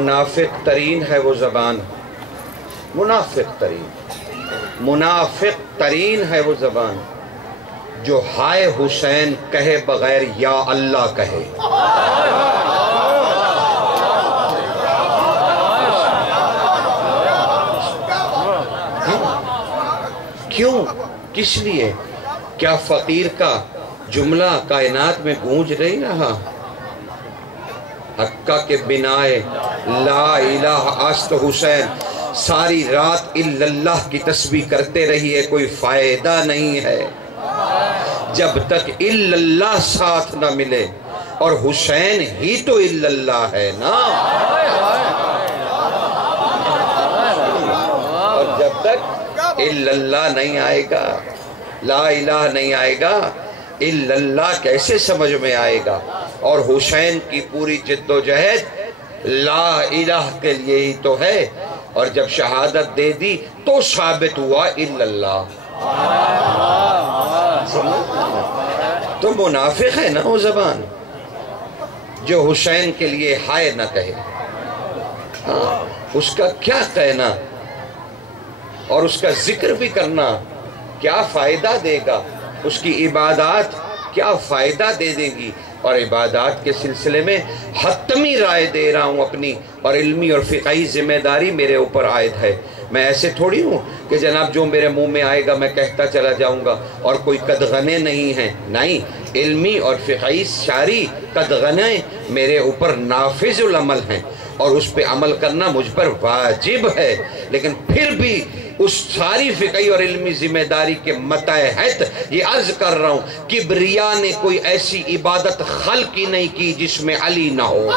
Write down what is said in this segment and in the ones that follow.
منافق ترین ہے وہ زبان، منافق ترین ہے وہ زبان جو ہائے حسین کہے بغیر یا اللہ کہے۔ کیوں؟ کس لیے؟ کیا فقیر کا جملہ کائنات میں گونج نہیں رہا؟ حقہ کے بنائے لا الہ آست حسین ساری رات الا اللہ کی تسبیح کرتے رہیے، کوئی فائدہ نہیں ہے جب تک الا اللہ ساتھ نہ ملے، اور حسین ہی تو الا اللہ ہے نا۔ اور جب تک الا اللہ نہیں آئے گا، لا الہ نہیں آئے گا، الا اللہ کیسے سمجھ میں آئے گا؟ اور حسین کی پوری جد و جہد لا الہ کے لیے ہی تو ہے، اور جب شہادت دے دی تو ثابت ہوا الا اللہ۔ تو منافق ہے نا وہ زبان جو حسین کے لیے ہائے نہ کہے۔ اس کا کیا کہنا اور اس کا ذکر بھی کرنا کیا فائدہ دے گا؟ اس کی عبادات کیا فائدہ دے دے گی؟ اور عبادات کے سلسلے میں حتمی رائے دے رہا ہوں اپنی، اور علمی اور فقہی ذمہ داری میرے اوپر عائد ہے۔ میں ایسے تھوڑی ہوں کہ جناب جو میرے منہ میں آئے گا میں کہتا چلا جاؤں گا، اور کوئی قدغنے نہیں ہیں، نہیں، علمی اور فقہی ساری قدغنے میرے اوپر نافذ العمل ہیں، اور اس پہ عمل کرنا مجھ پر واجب ہے۔ لیکن پھر بھی اس ساری فقہی اور علمی ذمہ داری کے متحد یہ عرض کر رہا ہوں، کبریا نے کوئی ایسی عبادت خلق ہی نہیں کی جس میں علی نہ ہو۔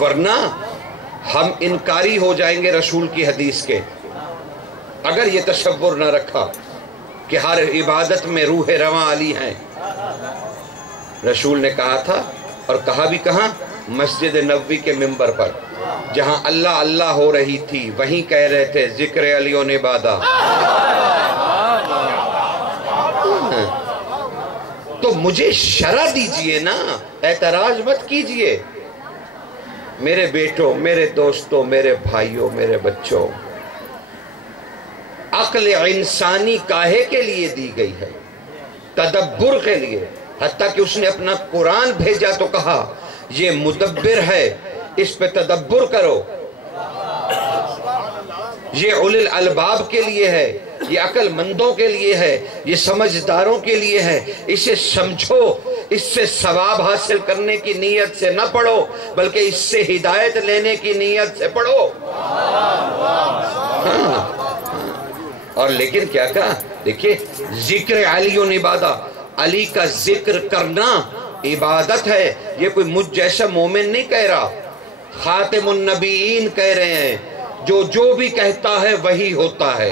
ورنہ ہم انکاری ہو جائیں گے رسول کی حدیث کے، اگر یہ تصور نہ رکھا کہ ہر عبادت میں روح رواں علی ہیں۔ رسول نے کہا تھا، اور کہا بھی کہاں؟ مسجد نبوی کے منبر پر، جہاں اللہ اللہ ہو رہی تھی وہیں کہہ رہے تھے ذکر علی و عبادہ۔ تو مجھے شرح دیجئے نا، اعتراض مت کیجئے۔ میرے بیٹوں، میرے دوستوں، میرے بھائیوں، میرے بچوں، عقل انسانی کاہے کے لیے دی گئی ہے؟ تدبر کے لیے۔ حتیٰ کہ اس نے اپنا قرآن بھیجا تو کہا یہ مدبر ہے، اس پہ تدبر کرو، یہ اولی الالباب کے لیے ہے، یہ عقل مندوں کے لیے ہے، یہ سمجھداروں کے لیے ہے، اسے سمجھو، اس سے ثواب حاصل کرنے کی نیت سے نہ پڑھو بلکہ اس سے ہدایت لینے کی نیت سے پڑھو۔ اور لیکن کیا کہا؟ دیکھیے، ذکر علی و عبادہ، علی کا ذکر کرنا عبادت ہے۔ یہ کوئی مجھ جیسا مومن نہیں کہہ رہا، خاتم النبیین کہہ رہے ہیں، جو بھی کہتا ہے وہی ہوتا ہے۔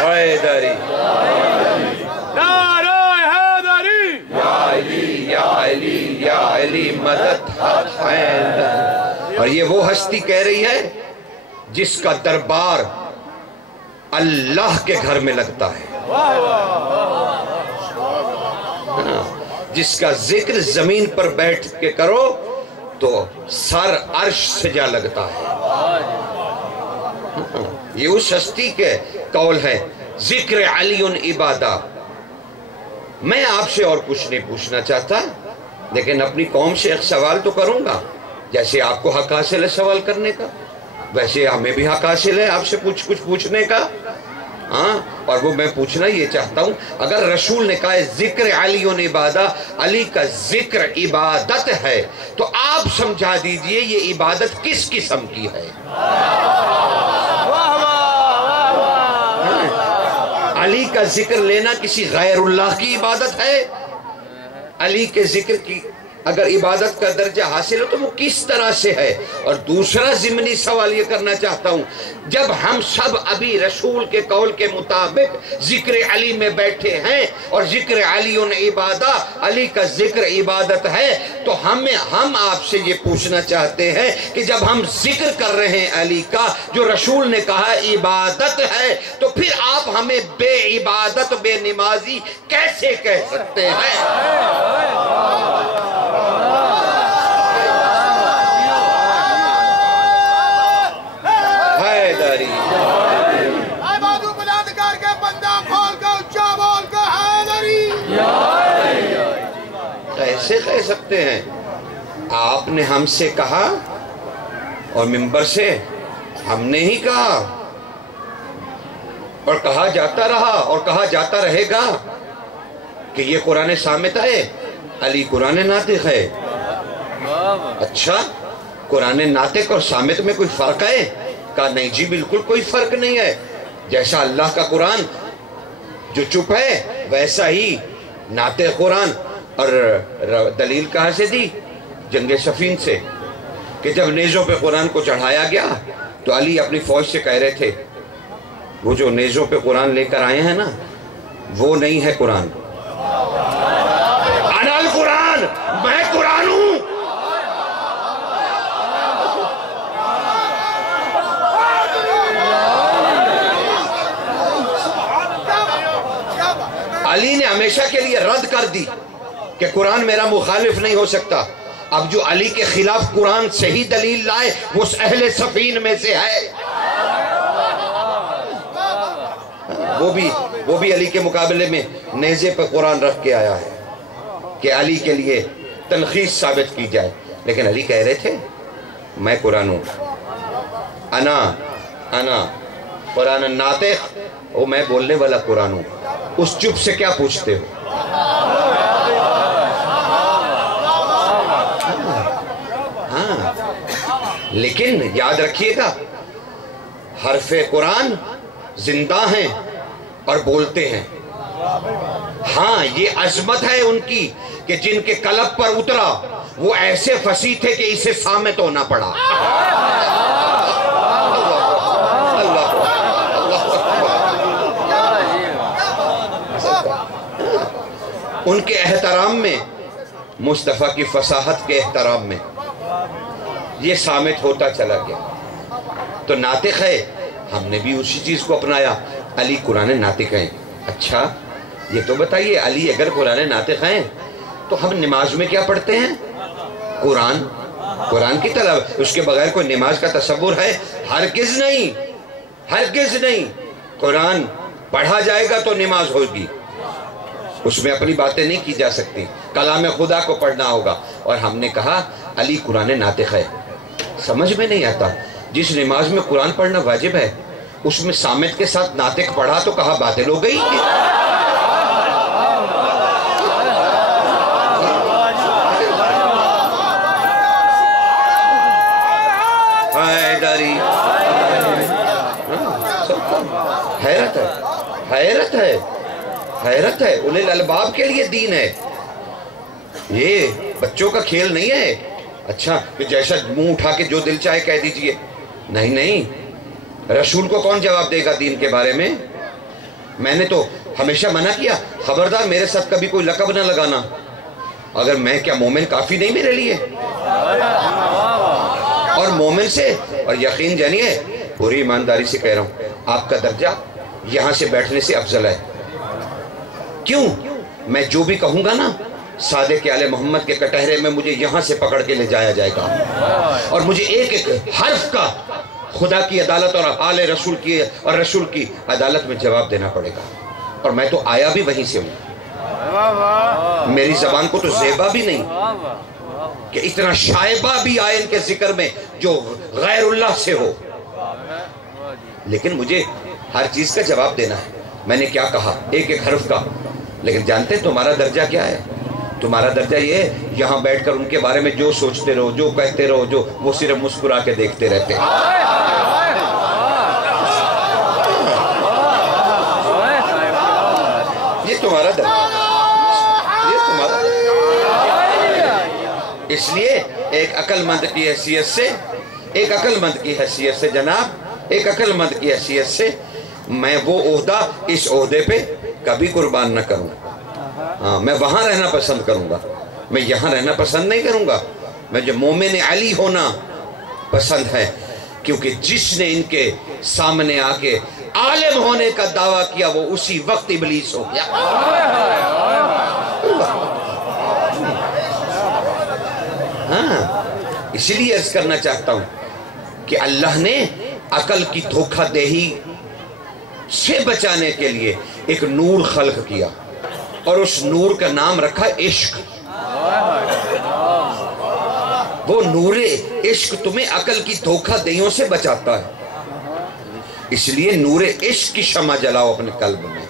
حیدری نعرہ حیدری، یا علی یا علی یا علی مدد حیدر۔ اور یہ وہ ہستی کہہ رہی ہے جس کا دربار اللہ کے گھر میں لگتا ہے، جس کا ذکر زمین پر بیٹھ کے کرو تو سر عرش سے جا لگتا ہے۔ یہ اس ہستی کے قول ہے، ذکر علی عبادہ۔ میں آپ سے اور کچھ نہیں پوچھنا چاہتا، لیکن اپنی قوم سے ایک سوال تو کروں گا۔ جیسے آپ کو حق حاصل ہے سوال کرنے کا، ویسے ہمیں بھی حق حاصل ہے آپ سے کچھ پوچھنے کا۔ ہاں، اور وہ میں پوچھنا یہ چاہتا ہوں، اگر رسول نے کہا ذکر علی عبادہ، علی کا ذکر عبادت ہے، تو آپ سمجھا دیجئے یہ عبادت کس قسم کی ہے؟ علی کا ذکر لینا کسی غیر اللہ کی عبادت ہے؟ علی کے ذکر کی اگر عبادت کا درجہ حاصل ہو تو وہ کس طرح سے ہے؟ اور دوسرا ضمنی سوال یہ کرنا چاہتا ہوں، جب ہم سب ابھی رسول کے قول کے مطابق ذکر علی میں بیٹھے ہیں اور ذکر علی عبادہ، علی کا ذکر عبادت ہے، تو ہم آپ سے یہ پوچھنا چاہتے ہیں کہ جب ہم ذکر کر رہے ہیں علی کا جو رسول نے کہا عبادت ہے، تو پھر آپ ہمیں بے عبادت بے نمازی کیسے کہہ سکتے ہیں؟ حیدری اے بادو بلند کر کے بندہ کھول کے اچھا بول کے حیدری کیسے کہہ سکتے ہیں؟ آپ نے ہم سے کہا اور منبر سے ہم نے ہی کہا اور کہا جاتا رہا اور کہا جاتا رہے گا کہ یہ قرآن صامت ہے، علی قرآن ناطق ہے۔ اچھا، قرآن ناطق اور صامت میں کوئی فرق ہے؟ کہا نہیں جی بالکل کوئی فرق نہیں ہے، جیسا اللہ کا قرآن جو چپ ہے ویسا ہی ناطق قرآن۔ اور دلیل کہاں سے دی؟ جنگ صفین سے، کہ جب نیزوں پہ قرآن کو چڑھایا گیا تو علی اپنی فوج سے کہہ رہے تھے وہ جو نیزوں پہ قرآن لے کر آئے ہیں نا وہ نہیں ہے قرآن، انا القرآن، میں قرآن ہوں۔ علی نے ہمیشہ کے لیے رد کر دی کہ قرآن میرا مخالف نہیں ہو سکتا۔ اب جو علی کے خلاف قرآن صحیح دلیل لائے وہ اس اہل صفین میں سے ہے، وہ بھی علی کے مقابلے میں نیزے پہ قرآن رکھ کے آیا ہے کہ علی کے لیے تنخیص ثابت کی جائے، لیکن علی کہہ رہے تھے میں قرآن ہوں، انا قرآن ناطق، وہ میں بولنے والا قرآن ہوں۔ اس چپ سے کیا پوچھتے ہو؟ ہاں، لیکن یاد رکھیے گا حرف قرآن زندہ ہیں اور بولتے ہیں۔ ہاں، یہ عظمت ہے ان کی کہ جن کے قلب پر اترا وہ ایسے فصیح تھے کہ اسے صامت ہونا پڑا۔ ان کے احترام میں، مصطفیٰ کی فصاحت کے احترام میں یہ صامت ہوتا چلا گیا۔ تو ناطق ہے، ہم نے بھی اسی چیز کو اپنایا، علی قرآن ناطق ہیں۔ اچھا یہ تو بتائیے علی اگر قرآن ناطق ہیں تو ہم نماز میں کیا پڑھتے ہیں؟ قرآن کی تلاوت، اس کے بغیر کوئی نماز کا تصور ہے؟ ہرگز نہیں۔ قرآن پڑھا جائے گا تو نماز ہوگی، اس میں اپنی باتیں نہیں کی جا سکتی، کلام خدا کو پڑھنا ہوگا۔ اور ہم نے کہا علی قرآن ناطق ہے۔ سمجھ میں نہیں آتا، جس نماز میں قرآن پڑھنا واجب ہے اس میں صامت کے ساتھ ناطق پڑھا تو کہا باطل ہو گئی۔ حیرت ہے، اولی الالباب کے لیے دین ہے، یہ بچوں کا کھیل نہیں ہے۔ اچھا کہ جیسا منہ اٹھا کے جو دل چاہے کہہ دیجئے، نہیں، رسول کو کون جواب دے گا دین کے بارے میں؟ میں نے تو ہمیشہ منع کیا، خبردار میرے ساتھ کبھی کوئی لقب نہ لگانا، اگر میں کیا مومن کافی نہیں میرے لیے؟ اور مومن سے، اور یقین جانیے پوری ایمانداری سے کہہ رہا ہوں، آپ کا درجہ یہاں سے بیٹھنے سے افضل ہے۔ کیوں؟ میں جو بھی کہوں گا نا صادق آل محمد کے کٹہرے میں مجھے یہاں سے پکڑ کے لے جایا جائے گا، اور مجھے ایک ایک حرف کا خدا کی عدالت اور آل رسول کی اور رسول کی عدالت میں جواب دینا پڑے گا۔ اور میں تو آیا بھی وہیں سے ہوں، میری زبان کو تو زیبا بھی نہیں کہ اتنا شائبہ بھی آئے ان کے ذکر میں جو غیر اللہ سے ہو، لیکن مجھے ہر چیز کا جواب دینا ہے۔ میں نے کیا کہا ایک ایک حرف کا، لیکن جانتے ہیں تمہارا درجہ کیا ہے؟ تمہارا درجہ یہ ہے یہاں بیٹھ کر ان کے بارے میں جو سوچتے رہو، جو کہتے رہو، جو وہ صرف مسکرا کے دیکھتے رہتے ہیں۔ یہ تمہارا درجہ، یہ تمہارا اس لیے ایک عقل مند کی حیثیت سے، ایک عقل مند کی حیثیت سے جناب، ایک عقل مند کی حیثیت سے میں وہ عہدہ، اس عہدے پہ کبھی قربان نہ کروں. ہاں، میں وہاں رہنا پسند کروں گا، میں یہاں رہنا پسند نہیں کروں گا. مجھے مومن علی ہونا پسند ہے، کیونکہ جس نے ان کے سامنے آ کے عالم ہونے کا دعویٰ کیا وہ اسی وقت ابلیس ہو گیا. ہاں، اسی لیے عرض کرنا چاہتا ہوں کہ اللہ نے عقل کی دھوکہ دہی سے بچانے کے لیے ایک نور خلق کیا، اور اس نور کا نام رکھا عشق. وہ نور عشق تمہیں عقل کی دھوکہ دہیوں سے بچاتا ہے. اس لیے نور عشق کی شمع جلاؤ اپنے قلب میں،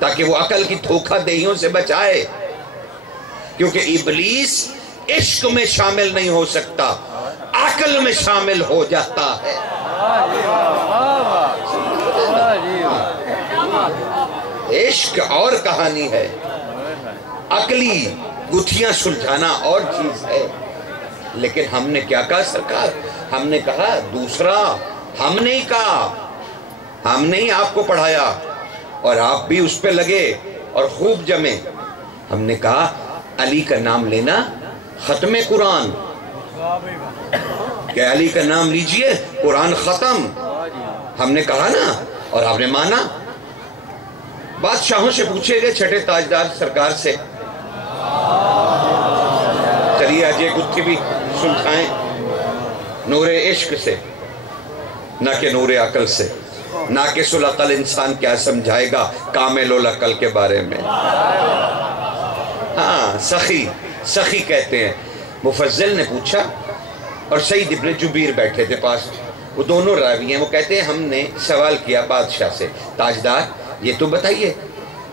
تاکہ وہ عقل کی دھوکہ دہیوں سے بچائے. کیونکہ ابلیس عشق میں شامل نہیں ہو سکتا، عقل میں شامل ہو جاتا ہے. عشق اور کہانی ہے، عقلی گتھیاں سلجھانا اور چیز ہے. لیکن ہم نے کیا کہا سرکار؟ ہم نے کہا دوسرا، ہم نہیں کہا، ہم نے ہی آپ کو پڑھایا اور آپ بھی اس پہ لگے اور خوب جمے. ہم نے کہا علی کا نام لینا ختم قرآن، کہ علی کا نام لیجئے قرآن ختم. ہم نے کہا نا، اور آپ نے مانا. بادشاہوں سے پوچھے گئے، چھٹے تاجدار سرکار سے، چلیے آج یہ گتھی بھی سلجھائیں نور عشق سے، نہ کہ نور عقل سے. ناقص العقل انسان کیا سمجھائے گا کامل العقل کے بارے میں. ہاں، سخی کہتے ہیں. مفضل نے پوچھا، اور سعید ابن جبیر بیٹھے تھے پاس، وہ دونوں راوی ہیں. وہ کہتے ہیں ہم نے سوال کیا بادشاہ سے، تاجدار یہ تو بتائیے،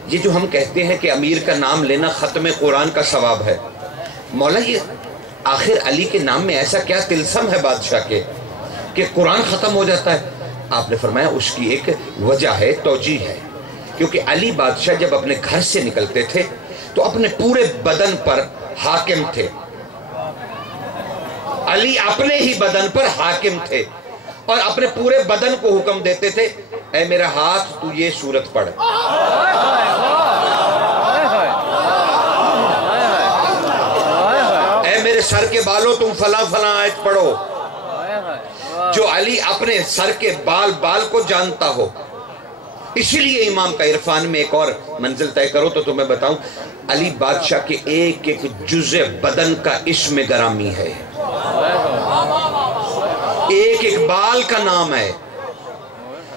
یہ جو ہم کہتے ہیں کہ امیر کا نام لینا ختم قرآن کا ثواب ہے، مولا یہ آخر علی کے نام میں ایسا کیا طلسم ہے بادشاہ کے کہ قرآن ختم ہو جاتا ہے؟ آپ نے فرمایا اس کی ایک وجہ ہے، توجیہ ہے. کیونکہ علی بادشاہ جب اپنے گھر سے نکلتے تھے تو اپنے پورے بدن پر حاکم تھے. علی اپنے ہی بدن پر حاکم تھے اور اپنے پورے بدن کو حکم دیتے تھے، اے میرا ہاتھ تو یہ سورت پڑھ، اے میرے سر کے بالوں تم فلاں فلاں آیت پڑھو. جو علی اپنے سر کے بال کو جانتا ہو. اسی لیے امام کا عرفان میں ایک اور منزل طے کرو تو تمہیں بتاؤں، علی بادشاہ کے ایک ایک جزء بدن کا اسم گرامی ہے، ایک ایک بال کا نام ہے.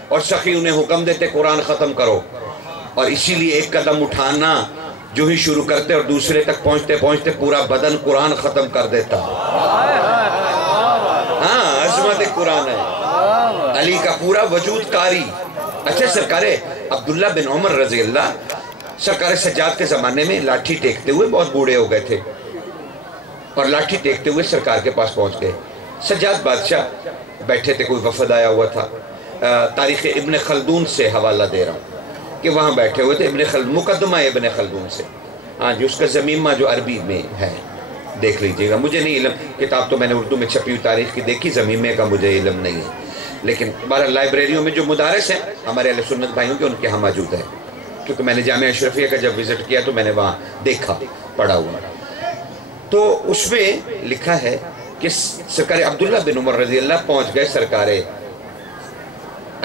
اور سخی انہیں حکم دیتے قرآن ختم کرو. اور اسی لیے ایک قدم اٹھانا جو ہی شروع کرتے اور دوسرے تک پہنچتے پہنچتے پورا بدن قرآن ختم کر دیتا. ہاں، عظمت قرآن ہے، علی کا پورا وجود کاری. اچھا، سرکار عبداللہ بن عمر رضی اللہ، سرکار سجاد کے زمانے میں لاٹھی ٹیکتے ہوئے بہت بوڑھے ہو گئے تھے، اور لاٹھی ٹیکتے ہوئے سرکار کے پاس پہنچ گئے. سجاد بادشاہ بیٹھے تھے، کوئی وفد آیا ہوا تھا. تاریخ ابن خلدون سے حوالہ دے رہا ہوں کہ وہاں بیٹھے ہوئے تھے. مقدمہ ابن خلدون سے، ہاں جی، اس کا زمینہ جو عربی میں ہے دیکھ لیجئے گا. مجھے نہیں علم، کتاب تو میں نے اردو میں چھپی ہوئی تاریخ کی دیکھی، زمینہ کا مجھے علم نہیں ہے. لیکن بارہ لائبریریوں میں جو مدارس ہیں ہمارے اہل سنت بھائیوں کے، ان کے ہاں موجود ہے. کیونکہ میں نے جامعہ اشرفیہ کا جب وزٹ کیا تو میں نے وہاں دیکھا، پڑھا ہوا. تو اس میں لکھا ہے کہ سرکار عبداللہ بن عمر رضی اللہ پہنچ گئے سرکار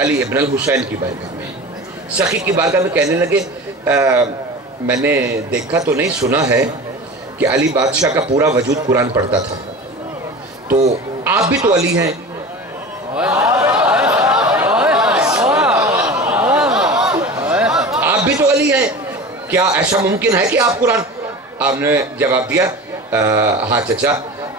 علی ابن الحسین کی بارگاہ میں. سخی کی بارگاہ میں کہنے لگے، میں نے دیکھا تو نہیں، سنا ہے کہ علی بادشاہ کا پورا وجود قرآن پڑھتا تھا، تو آپ بھی تو علی ہیں، آپ بھی تو علی ہیں، کیا ایسا ممکن ہے کہ آپ قرآن؟ آپ نے جواب دیا، ہاں چچا،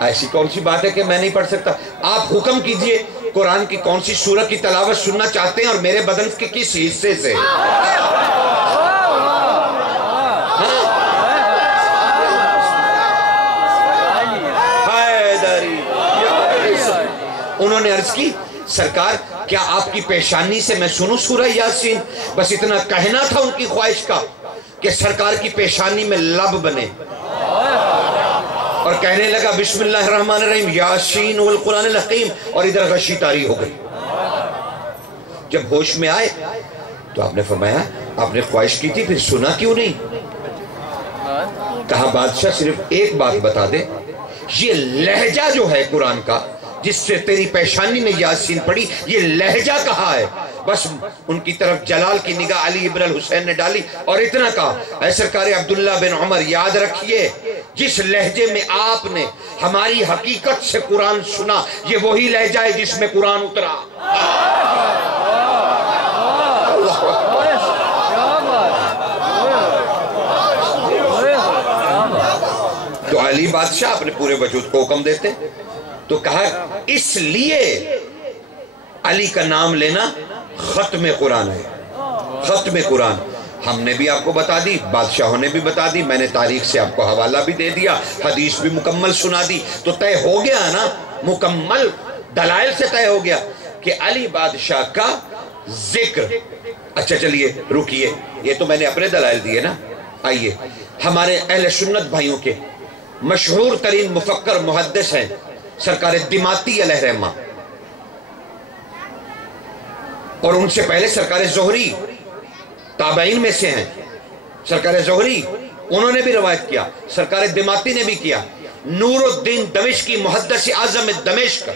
ایسی کون سی بات ہے کہ میں نہیں پڑھ سکتا. آپ حکم کیجئے قرآن کی کون سی سورت کی تلاوت سننا چاہتے ہیں اور میرے بدن کے کس حصے سے. انہوں نے عرض کی، سرکار کیا آپ کی پیشانی سے میں سنوں سورہ یاسین؟ بس اتنا کہنا تھا ان کی خواہش کا کہ سرکار کی پیشانی میں لب بنے. اور کہنے لگا بسم اللہ الرحمن الرحیم یاسین والقرآن الحکیم، اور ادھر غشی طاری ہو گئی۔ جب ہوش میں آئے تو آپ نے فرمایا آپ نے خواہش کی تھی پھر سنا کیوں نہیں؟ کہا بادشاہ صرف ایک بات بتا دے، یہ لہجہ جو ہے قرآن کا جس سے تیری پیشانی نے یاسین پڑھی، یہ لہجہ کہا ہے؟ بس ان کی طرف جلال کی نگاہ علی ابن الحسین نے ڈالی اور اتنا کہا اے سرکار عبداللہ بن عمر یاد رکھیے جس لہجے میں آپ نے ہماری حقیقت سے قرآن سنا یہ وہی لہجہ ہے جس میں قرآن اترا۔ تو علی بادشاہ اپنے پورے وجود کو حکم دیتے تو کہا اس لیے علی کا نام لینا ختم قرآن ہے۔ ختم قرآن ہم نے بھی آپ کو بتا دی، بادشاہوں نے بھی بتا دی، میں نے تاریخ سے آپ کو حوالہ بھی دے دیا، حدیث بھی مکمل سنا دی، تو طے ہو گیا نا، مکمل دلائل سے طے ہو گیا کہ علی بادشاہ کا ذکر۔ اچھا چلیے رکیے، یہ تو میں نے اپنے دلائل دیے نا، آئیے ہمارے اہل سنت بھائیوں کے مشہور ترین مفکر محدث ہیں سرکار دماطی علیہ رحمہ، اور ان سے پہلے سرکار زہری تابعین میں سے ہیں۔ سرکار زہری انہوں نے بھی روایت کیا، سرکار دماطی نے بھی کیا، نور الدین دمشقی محدث اعظم دمشق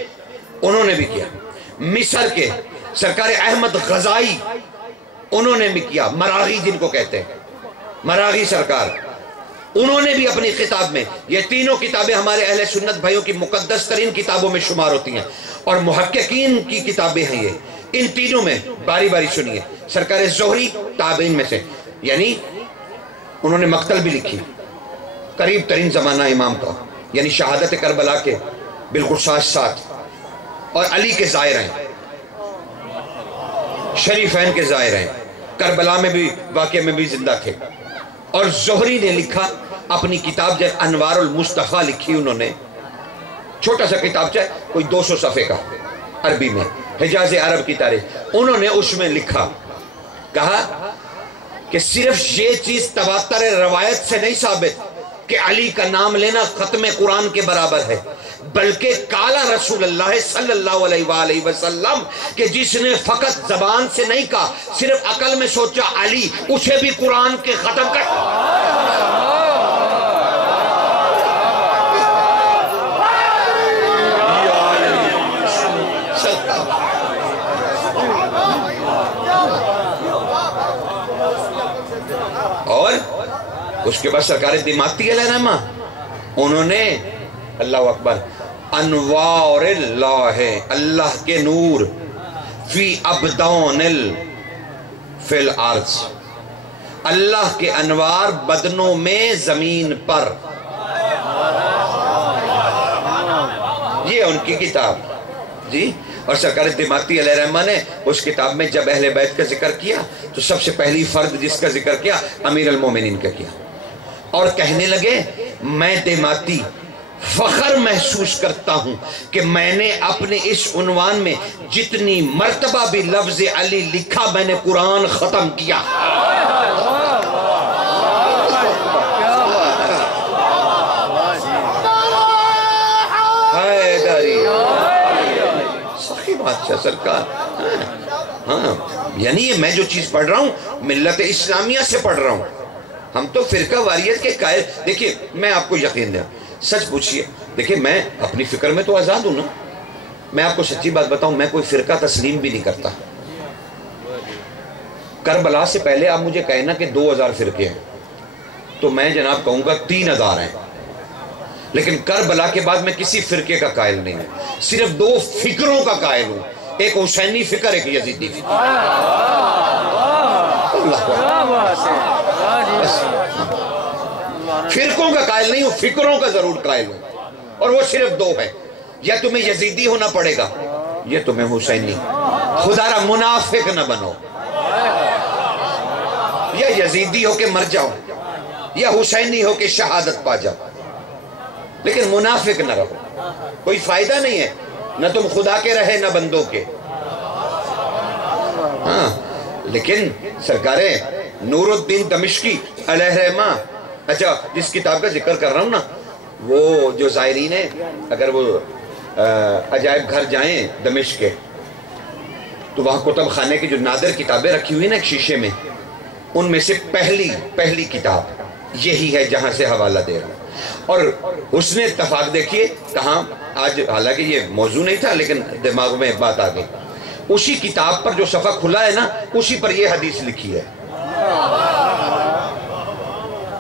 انہوں نے بھی کیا، مصر کے سرکار احمد غزائی انہوں نے بھی کیا، مراغی جن کو کہتے ہیں، مراغی سرکار انہوں نے بھی اپنی کتاب میں، یہ تینوں کتابیں ہمارے اہل سنت بھائیوں کی مقدس ترین کتابوں میں شمار ہوتی ہیں اور محققین کی کتابیں ہیں یہ، ان تینوں میں باری باری سنیے۔ سرکار زہری تابعین میں سے، یعنی انہوں نے مقتل بھی لکھی، قریب ترین زمانہ امام کا، یعنی شہادت کربلا کے بالکل ساتھ ساتھ، اور علی کے زائر ہیں، شریفین کے زائر ہیں، کربلا میں بھی واقعے میں بھی زندہ تھے۔ اور زہری نے لکھا اپنی کتاب جب انوار المصطفیٰ لکھی انہوں نے، چھوٹا سا کتاب چاہے کوئی 200 صفحے کا عربی میں، حجاز عرب کی تاریخ، انہوں نے اس میں لکھا، کہا کہ صرف یہ چیز تواتر روایت سے نہیں ثابت کہ علی کا نام لینا ختم قرآن کے برابر ہے، بلکہ کالا رسول اللہ صلی اللہ علیہ وآلہ وسلم کہ جس نے فقط زبان سے نہیں کہا، صرف عقل میں سوچا علی، اسے بھی قرآن کے ختم کر۔ اور اس کے بعد سرکار دماطی علیہ رحمہ انہوں نے اللہ اکبر انوار اللہ ہے، اللہ کے نور فی ابدان فی الارض، اللہ کے انوار بدنوں میں زمین پر، یہ ان کی کتاب جی۔ اور سرکار دماطی علیہ رحمہ نے اس کتاب میں جب اہل بیت کا ذکر کیا تو سب سے پہلی فرد جس کا ذکر کیا امیر المومنین کا کیا، اور کہنے لگے میں دماطی فخر محسوس کرتا ہوں کہ میں نے اپنے اس عنوان میں جتنی مرتبہ بھی لفظ علی لکھا میں نے قرآن ختم کیا۔ بادشاہ سرکار، ہاں یعنی یہ میں جو چیز پڑھ رہا ہوں ملت اسلامیہ سے پڑھ رہا ہوں، ہم تو فرقہ واریت کے قائل۔ دیکھیے میں آپ کو یقین دیا، سچ پوچھئے، دیکھیے میں اپنی فکر میں تو آزاد ہوں نا، میں آپ کو سچی بات بتاؤں میں کوئی فرقہ تسلیم بھی نہیں کرتا۔ کربلا سے پہلے آپ مجھے کہنا کہ 2000 فرقے ہیں تو میں جناب کہوں گا 3000 ہیں، لیکن کربلا کے بعد میں کسی فرقے کا قائل نہیں ہوں، صرف 2 فکروں کا قائل ہوں، ایک حسینی فکر ایک یزیدی فکر۔ فرقوں کا قائل نہیں ہوں، فکروں کا ضرور قائل ہوں، اور وہ صرف 2 ہیں، یا تمہیں یزیدی ہونا پڑے گا یا تمہیں حسینی، خدا را منافق نہ بنو، یا یزیدی ہو کے مر جاؤ یا حسینی ہو کے شہادت پا جاؤ، لیکن منافق نہ رہو، کوئی فائدہ نہیں ہے، نہ تم خدا کے رہے نہ بندوں کے۔ ہاں لیکن سرکار نور الدین دمشقی علیہ رحمہ، اچھا جس کتاب کا ذکر کر رہا ہوں نا، وہ جو زائرین ہیں اگر وہ عجائب گھر جائیں دمشق کے تو وہاں کتب خانے کی جو نادر کتابیں رکھی ہوئی نا ایک شیشے میں، ان میں سے پہلی کتاب یہی ہے جہاں سے حوالہ دے رہا ہوں۔ اور حسن اتفاق دیکھیے کہاں آج، حالانکہ یہ موضوع نہیں تھا لیکن دماغ میں بات آ گئی، اسی کتاب پر جو صفحہ کھلا ہے نا اسی پر یہ حدیث لکھی ہے۔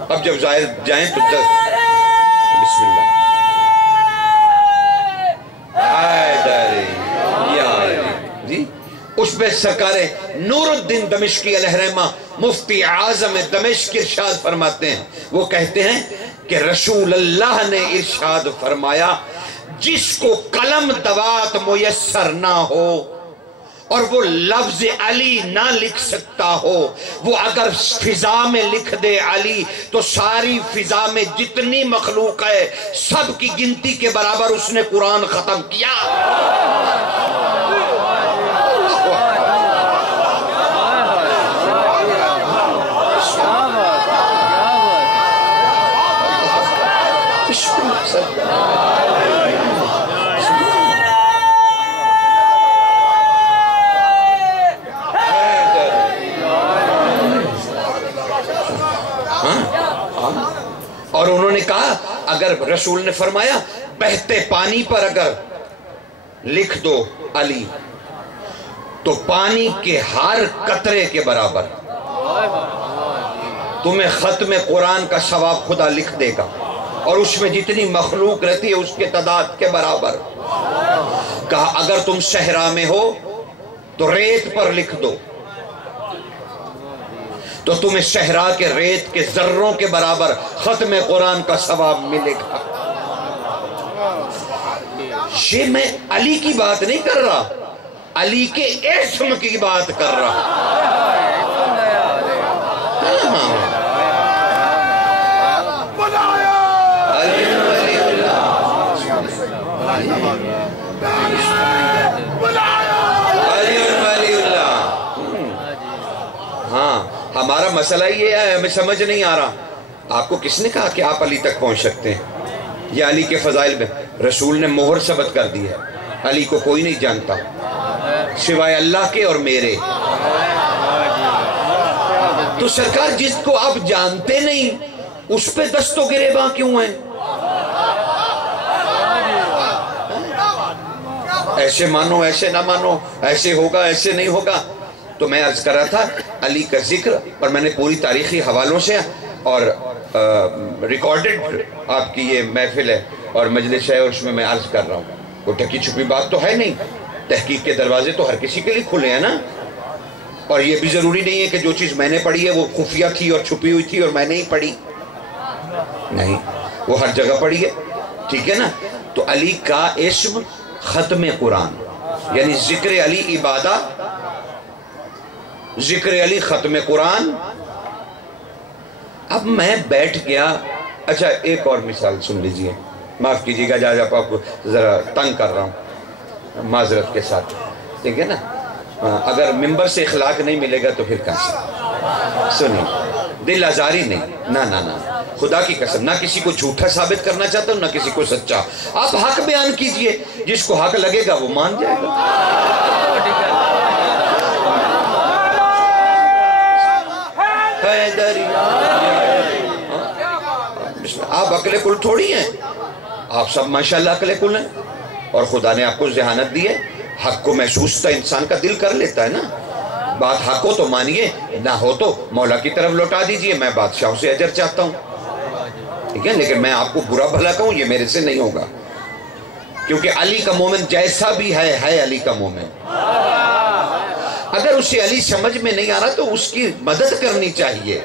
اب جب ظاہر جائیں تو بسم اللہ جی، اس پہ سرکار نور الدین دمشقی علیہ رحمہ مفتی اعظم دمشق ارشاد فرماتے ہیں، وہ کہتے ہیں کہ رسول اللہ نے ارشاد فرمایا جس کو قلم دوات میسر نہ ہو اور وہ لفظ علی نہ لکھ سکتا ہو، وہ اگر فضا میں لکھ دے علی تو ساری فضا میں جتنی مخلوق ہے سب کی گنتی کے برابر اس نے قرآن ختم کیا۔ اور انہوں نے کہا اگر رسول نے فرمایا بہتے پانی پر اگر لکھ دو علی تو پانی کے ہر قطرے کے برابر تمہیں ختم قرآن کا ثواب خدا لکھ دے گا، اور اس میں جتنی مخلوق رہتی ہے اس کے تعداد کے برابر۔ کہا اگر تم صحرا میں ہو تو ریت پر لکھ دو تو تمہیں صحرا کے ریت کے ذروں کے برابر ختم قرآن کا ثواب ملے گا۔ یہ میں علی کی بات نہیں کر رہا، علی کے اسم کی بات کر رہا۔ ہاں ہمارا مسئلہ یہ ہے، ہمیں سمجھ نہیں آ رہا آپ کو کس نے کہا کہ آپ علی تک پہنچ سکتے ہیں؟ یہ علی کے فضائل میں رسول نے مہر ثبت کر دی ہے، علی کو کوئی نہیں جانتا سوائے اللہ کے اور میرے۔ تو سرکار جس کو آپ جانتے نہیں اس پہ دست و گریباں کیوں ہیں؟ ایسے مانو ایسے نہ مانو، ایسے ہوگا ایسے نہیں ہوگا۔ تو میں عرض کر رہا تھا علی کا ذکر، اور میں نے پوری تاریخی حوالوں سے اور ریکارڈڈ آپ کی یہ محفل ہے اور مجلس ہے، اس میں عرض کر رہا ہوں، وہ ٹکی چھپی بات تو ہے نہیں، تحقیق کے دروازے تو ہر کسی کے لیے کھلے ہیں نا۔ اور یہ بھی ضروری نہیں ہے کہ جو چیز میں نے پڑھی ہے وہ خفیہ تھی اور چھپی ہوئی تھی اور میں نہیں پڑھی، نہیں، وہ ہر جگہ پڑھی ہے، ٹھیک ہے نا۔ تو علی کا اسم ختم قرآن، یعنی ذکر علی عبادت، ذکر علی ختم قرآن۔ اب میں بیٹھ گیا، اچھا ایک اور مثال سن لیجئے، معاف کیجیے گا جہاں آپ کو ذرا تنگ کر رہا ہوں معذرت کے ساتھ، ٹھیک ہے نا۔ اگر ممبر سے اخلاق نہیں ملے گا تو پھر کیسے؟ سنیں، دل آزاری نہیں، نہ خدا کی قسم، نہ کسی کو جھوٹا ثابت کرنا چاہتا ہوں نہ کسی کو سچا۔ آپ حق بیان کیجئے، جس کو حق لگے گا وہ مان جائے گا۔ آپ عقل کل تھوڑی ہیں، آپ سب ماشاءاللہ عقل کل ہیں، اور خدا نے آپ کو ذہانت دی ہے، حق کو محسوس تو انسان کا دل کر لیتا ہے نا۔ بات حق ہو تو مانیے، نہ ہو تو مولا کی طرف لوٹا دیجئے، میں بادشاہوں سے اجر چاہتا ہوں، ٹھیک ہے، لیکن میں آپ کو برا بھلا کہوں یہ میرے سے نہیں ہوگا، کیونکہ علی کا مومن جیسا بھی ہے علی کا مومن۔ اگر اسے علی سمجھ میں نہیں آ رہا تو اس کی مدد کرنی چاہیے،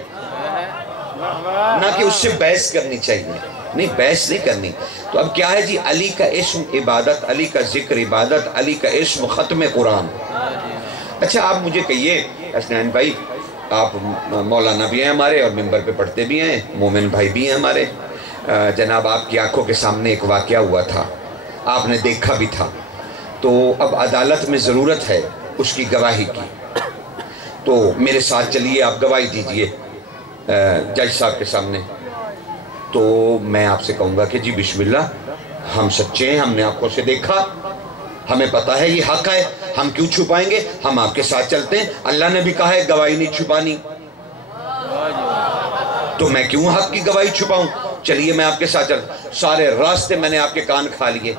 نہ کہ اس سے بحث کرنی چاہیے، نہیں بحث نہیں کرنی۔ تو اب کیا ہے جی، علی کا اسم عبادت، علی کا ذکر عبادت، علی کا اسم ختم قرآن۔ اچھا آپ مجھے کہیے حسنین بھائی، آپ مولانا بھی ہیں ہمارے اور ممبر پہ پڑھتے بھی ہیں، مومن بھائی بھی ہیں ہمارے، جناب آپ کی آنکھوں کے سامنے ایک واقعہ ہوا تھا، آپ نے دیکھا بھی تھا، تو اب عدالت میں ضرورت ہے اس کی گواہی کی، تو میرے ساتھ چلیے، آپ گواہی دیجئے جج صاحب کے سامنے۔ تو تو میں آپ سے کہوں گا کہ جی بسم اللہ، ہم سچے ہیں، ہم نے آنکھوں سے دیکھا، ہمیں پتا ہے یہ حق ہے، ہم کیوں چھپائیں گے، ہم آپ کے ساتھ چلتے ہیں، اللہ نے بھی کہا ہے گواہی نہیں چھپانی، تو میں کیوں حق کی گواہی چھپاؤں؟ چلیے میں آپ کے ساتھ چلتا ہوں۔ سارے راستے میں نے آپ کے کان کھا لیے،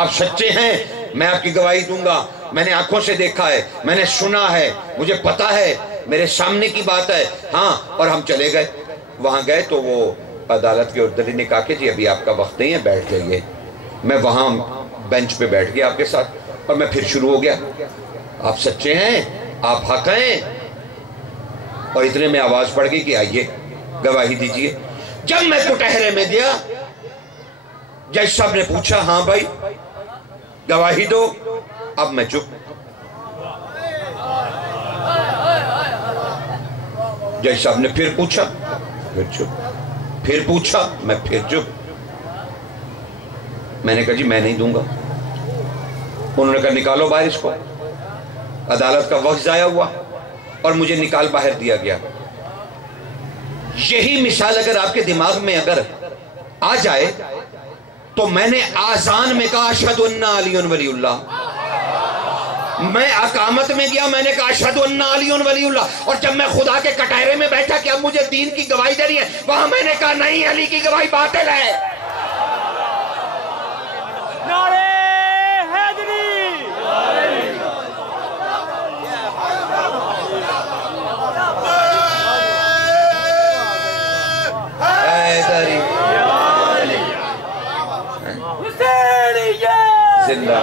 آپ سچے ہیں، میں آپ کی گواہی دوں گا، میں نے آنکھوں سے دیکھا ہے، میں نے سنا ہے، مجھے پتا ہے، میرے سامنے کی بات ہے، ہاں۔ اور ہم چلے گئے، وہاں گئے تو وہ عدالت کے اردری نے کہا کہ جی ابھی آپ کا وقت نہیں ہے، بیٹھ جائیے۔ میں وہاں بینچ پہ بیٹھ گیا آپ کے ساتھ، اور میں پھر شروع ہو گیا، آپ سچے ہیں، آپ حق ہیں، اور اتنے میں آواز پڑ گئی کہ آئیے گواہی دیجئے۔ جب میں کٹہرے میں گیا، جج صاحب نے پوچھا ہاں بھائی گواہی دو، اب میں چپ۔ جج صاحب نے پھر پوچھا، پھر چپ، پھر پوچھا، میں پھر چپ۔ میں نے کہا جی میں نہیں دوں گا۔ انہوں نے کہا نکالو باہر اس کو۔ عدالت کا وقت ضائع ہوا اور مجھے نکال باہر دیا گیا۔ یہی مثال اگر آپ کے دماغ میں اگر آ جائے تو میں نے آذان میں کہا اشہد ان علی ولی اللہ، میں اقامت میں گیا، میں نے کہا اشہد ان علی ولی اللہ، اور جب میں خدا کے کٹہرے میں بیٹھا کہ اب مجھے دین کی گواہی دینی ہے، وہاں میں نے کہا نہیں، علی کی گواہی باطل ہے۔ نعرہ حیدری، زندہ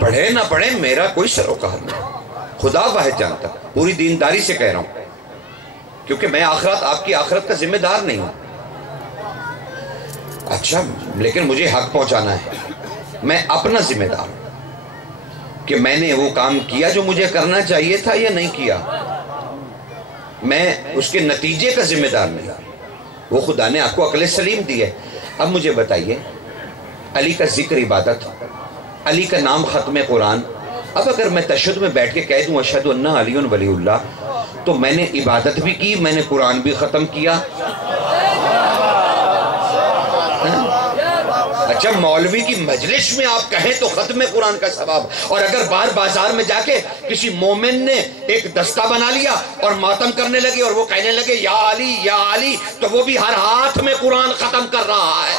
پڑھے نہ پڑھے میرا کوئی سروکار نہیں، خدا واحد جانتا، پوری دینداری سے کہہ رہا ہوں، کیونکہ میں آخرت آپ کی آخرت کا ذمہ دار نہیں ہوں۔ اچھا لیکن مجھے حق پہنچانا ہے، میں اپنا ذمہ دار ہوں کہ میں نے وہ کام کیا جو مجھے کرنا چاہیے تھا یا نہیں کیا، میں اس کے نتیجے کا ذمہ دار نہیں۔ وہ خدا نے آپ کو عقل سلیم دی ہے۔ اب مجھے بتائیے، علی کا ذکر عبادت، علی کا نام ختم قرآن، اب اگر میں تشہد میں بیٹھ کے کہہ دوں اشہد ان علی ولی اللہ، تو میں نے عبادت بھی کی، میں نے قرآن بھی ختم کیا۔ اچھا مولوی کی مجلس میں آپ کہیں تو ختم قرآن کا ثواب، اور اگر باہر بازار میں جا کے کسی مومن نے ایک دستہ بنا لیا اور ماتم کرنے لگے اور وہ کہنے لگے یا علی یا علی، تو وہ بھی ہر ہاتھ میں قرآن ختم کر رہا ہے۔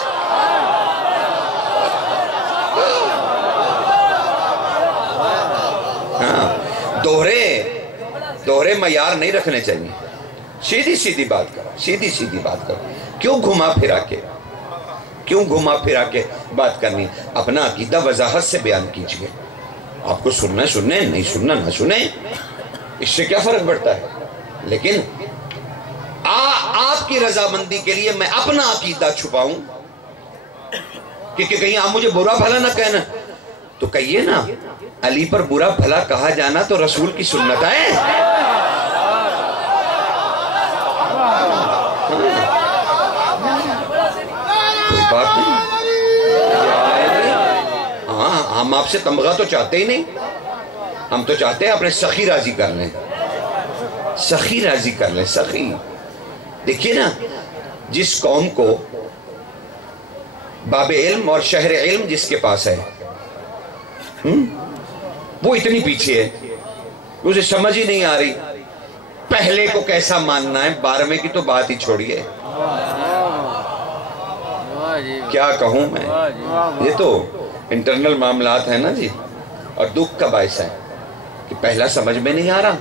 دوہرے معیار نہیں رکھنے چاہیے، سیدھی سیدھی بات کرو، سیدھی سیدھی بات کرو، کیوں گھما پھرا کے بات کرنی؟ اپنا عقیدہ وضاحت سے بیان کیجئے، آپ کو سننا سنیں، نہیں سننا نہ سنیں، اس سے کیا فرق پڑتا ہے؟ لیکن آپ کی رضامندی کے لیے میں اپنا عقیدہ چھپاؤں کہ کہیں آپ مجھے برا بھلا نہ کہنا، تو کہیے نا علی پر برا بھلا کہا جانا تو رسول کی سنت ہے۔ بات نہیں، ہاں ہم آپ سے تمغہ تو چاہتے ہی نہیں، ہم تو چاہتے ہیں اپنے سخی راضی کر لیں، سخی راضی کر لیں، سخی۔ دیکھیے نا، جس قوم کو باب علم اور شہر علم جس کے پاس ہے، وہ اتنی پیچھے ہے، اسے سمجھ ہی نہیں آ رہی پہلے کو کیسا ماننا ہے، 12ویں کی تو بات ہی چھوڑیے، کیا کہوں میں، یہ تو انٹرنل معاملات ہیں نا جی، اور دکھ کا باعث ہے کہ پہلا سمجھ میں نہیں آ رہا،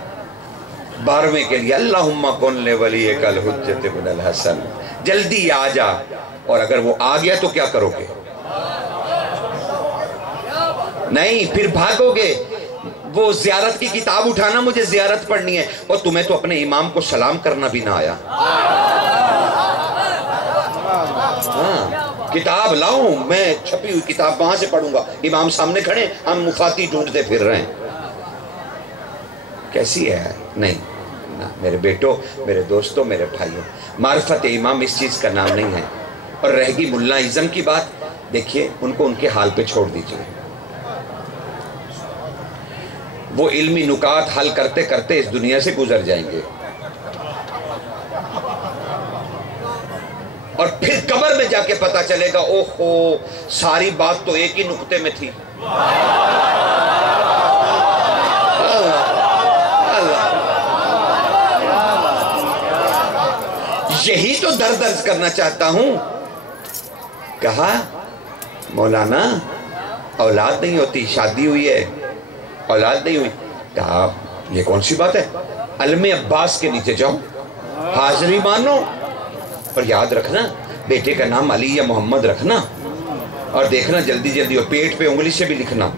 12ویں کے لیے اللہم کن لولیک الحجۃ بن الحسن، جلدی آ جا، اور اگر وہ آ گیا تو کیا کرو گے؟ نہیں، پھر بھاگو گے، وہ زیارت کی کتاب اٹھانا مجھے زیارت پڑھنی ہے، اور تمہیں تو اپنے امام کو سلام کرنا بھی نہ آیا۔ کتاب لاؤں، میں چھپی ہوئی کتاب وہاں سے پڑھوں گا، امام سامنے کھڑے، ہم مفاتی ڈھونڈتے پھر رہے ہیں، کیسی ہے؟ نہیں، میرے بیٹوں، میرے دوستوں، میرے بھائیوں، معرفت امام اس چیز کا نام نہیں ہے، اور رہ گئی ملا ازم کی بات، دیکھیے ان کو ان کے حال پہ چھوڑ دیجئے، وہ علمی نکات حل کرتے کرتے اس دنیا سے گزر جائیں گے، اور پھر قبر میں جا کے پتہ چلے گا اوہو ساری بات تو ایک ہی نقطے میں تھی۔ یہی تو درد عرض کرنا چاہتا ہوں۔ کہا مولانا اولاد نہیں ہوتی، شادی ہوئی ہے، اولاد نہیں ہوئی۔ کہا یہ کون سی بات ہے، علم عباس کے نیچے جاؤ، حاضری مانو، اور یاد رکھنا بیٹے کا نام علی یا محمد رکھنا، اور دیکھنا جلدی جلدی، اور پیٹ پہ انگلی سے بھی لکھنا،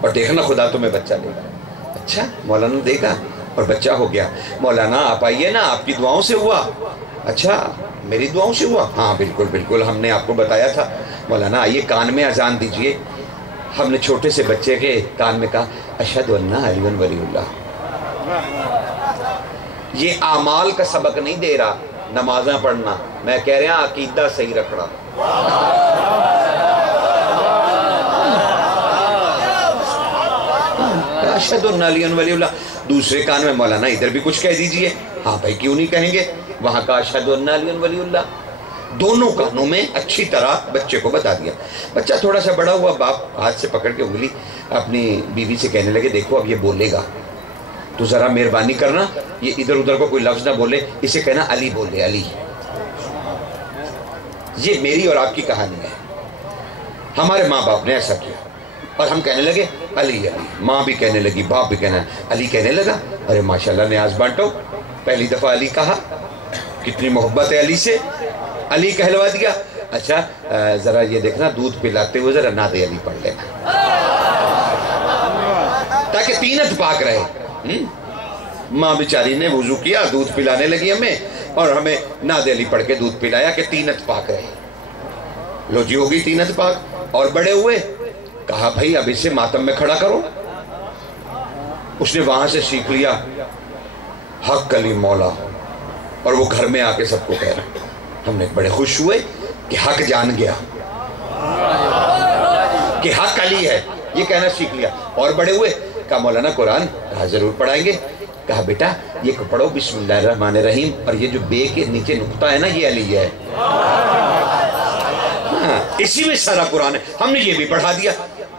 اور دیکھنا خدا تمہیں بچہ دے گا۔ اچھا مولانا دے گا، اور بچہ ہو گیا۔ مولانا آپ آئیے نا، آپ کی دعاؤں سے ہوا۔ اچھا میری دعاؤں سے ہوا؟ ہاں بالکل بالکل، ہم نے آپ کو بتایا تھا۔ مولانا آئیے کان میں اذان دیجئے۔ ہم نے چھوٹے سے بچے کے کان میں کہا اشہد ان علی ولی اللہ۔ یہ اعمال کا سبق نہیں دے رہا، نمازیں پڑھنا، میں کہہ رہا ہوں عقیدہ صحیح رکھنا۔ اشہد ان علی ولی اللہ۔ دوسرے کان میں مولانا ادھر بھی کچھ کہہ دیجئے۔ ہاں بھائی کیوں نہیں کہیں گے، وہاں کا اشہد ان علی ولی اللہ۔ دونوں کانوں میں اچھی طرح بچے کو بتا دیا۔ بچہ تھوڑا سا بڑا ہوا، باپ ہاتھ سے پکڑ کے انگلی اپنی بیوی سے کہنے لگے دیکھو اب یہ بولے گا تو ذرا مہربانی کرنا یہ ادھر ادھر کو کوئی لفظ نہ بولے، اسے کہنا علی بولے، علی۔ یہ میری اور آپ کی کہانی ہے، ہمارے ماں باپ نے ایسا کیا، اور ہم کہنے لگے علی علی، ماں بھی کہنے لگی، باپ بھی کہنا، علی کہنے لگا۔ ارے ماشاءاللہ نیاز بانٹو، پہلی دفعہ علی کہا، کتنی محبت ہے علی سے، علی کہلوا دیا۔ اچھا ذرا یہ دیکھنا دودھ پلاتے ہوئے ذرا ناد علی پڑھ لینا تاکہ تینت پاک رہے۔ ماں بیچاری نے وضو کیا، دودھ پلانے لگی ہمیں، اور ہمیں ناد علی پڑھ کے دودھ پلایا کہ تینت پاک رہے۔ لو جی ہوگی تینت پاک، اور بڑے ہوئے، کہا بھائی اب اسے ماتم میں کھڑا کرو۔ اس نے وہاں سے سیکھ لیا حق علی مولا، اور وہ گھر میں آ کے سب کو کہہ رہا۔ ہم نے بڑے خوش ہوئے کہ حق جان گیا، کہ حق علی ہے، یہ کہنا سیکھ لیا۔ اور بڑے ہوئے، کہا مولانا قرآن، کہا ضرور پڑھائیں گے۔ کہا بیٹا یہ پڑھو بسم اللہ الرحمن الرحیم، اور یہ جو بے کے نیچے نقطہ ہے نا یہ علی ہے، اسی میں سارا قرآن ہے۔ ہم نے یہ بھی پڑھا دیا،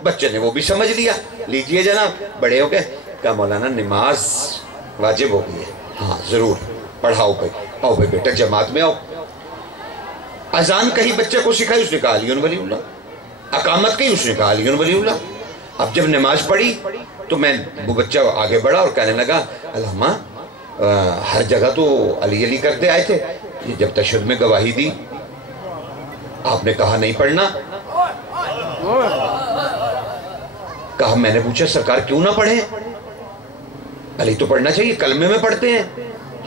بچے نے وہ بھی سمجھ لیا۔ لیجئے جناب، بڑے ہو گئے۔ کہا مولانا نماز واجب ہو گئی ہے؟ ہاں ضرور، پڑھاؤ بھائی، آؤ بھائی بیٹا جماعت میں آؤ۔ اذان کہیں بچے کو سکھائی، اس نے کہا علی ولی اللہ۔ اقامت کہیں، اس نے کہا علی ولی اللہ۔ اب جب نماز پڑھی تو وہ بچہ آگے بڑھا اور کہنے لگا علامہ ہر جگہ تو علی علی کرتے آئے تھے، یہ جب تشہد میں گواہی دی آپ نے کہا نہیں پڑھنا۔ کہا میں نے پوچھا سرکار کیوں نہ پڑھیں، علی تو پڑھنا چاہیے، کلمے میں پڑھتے ہیں،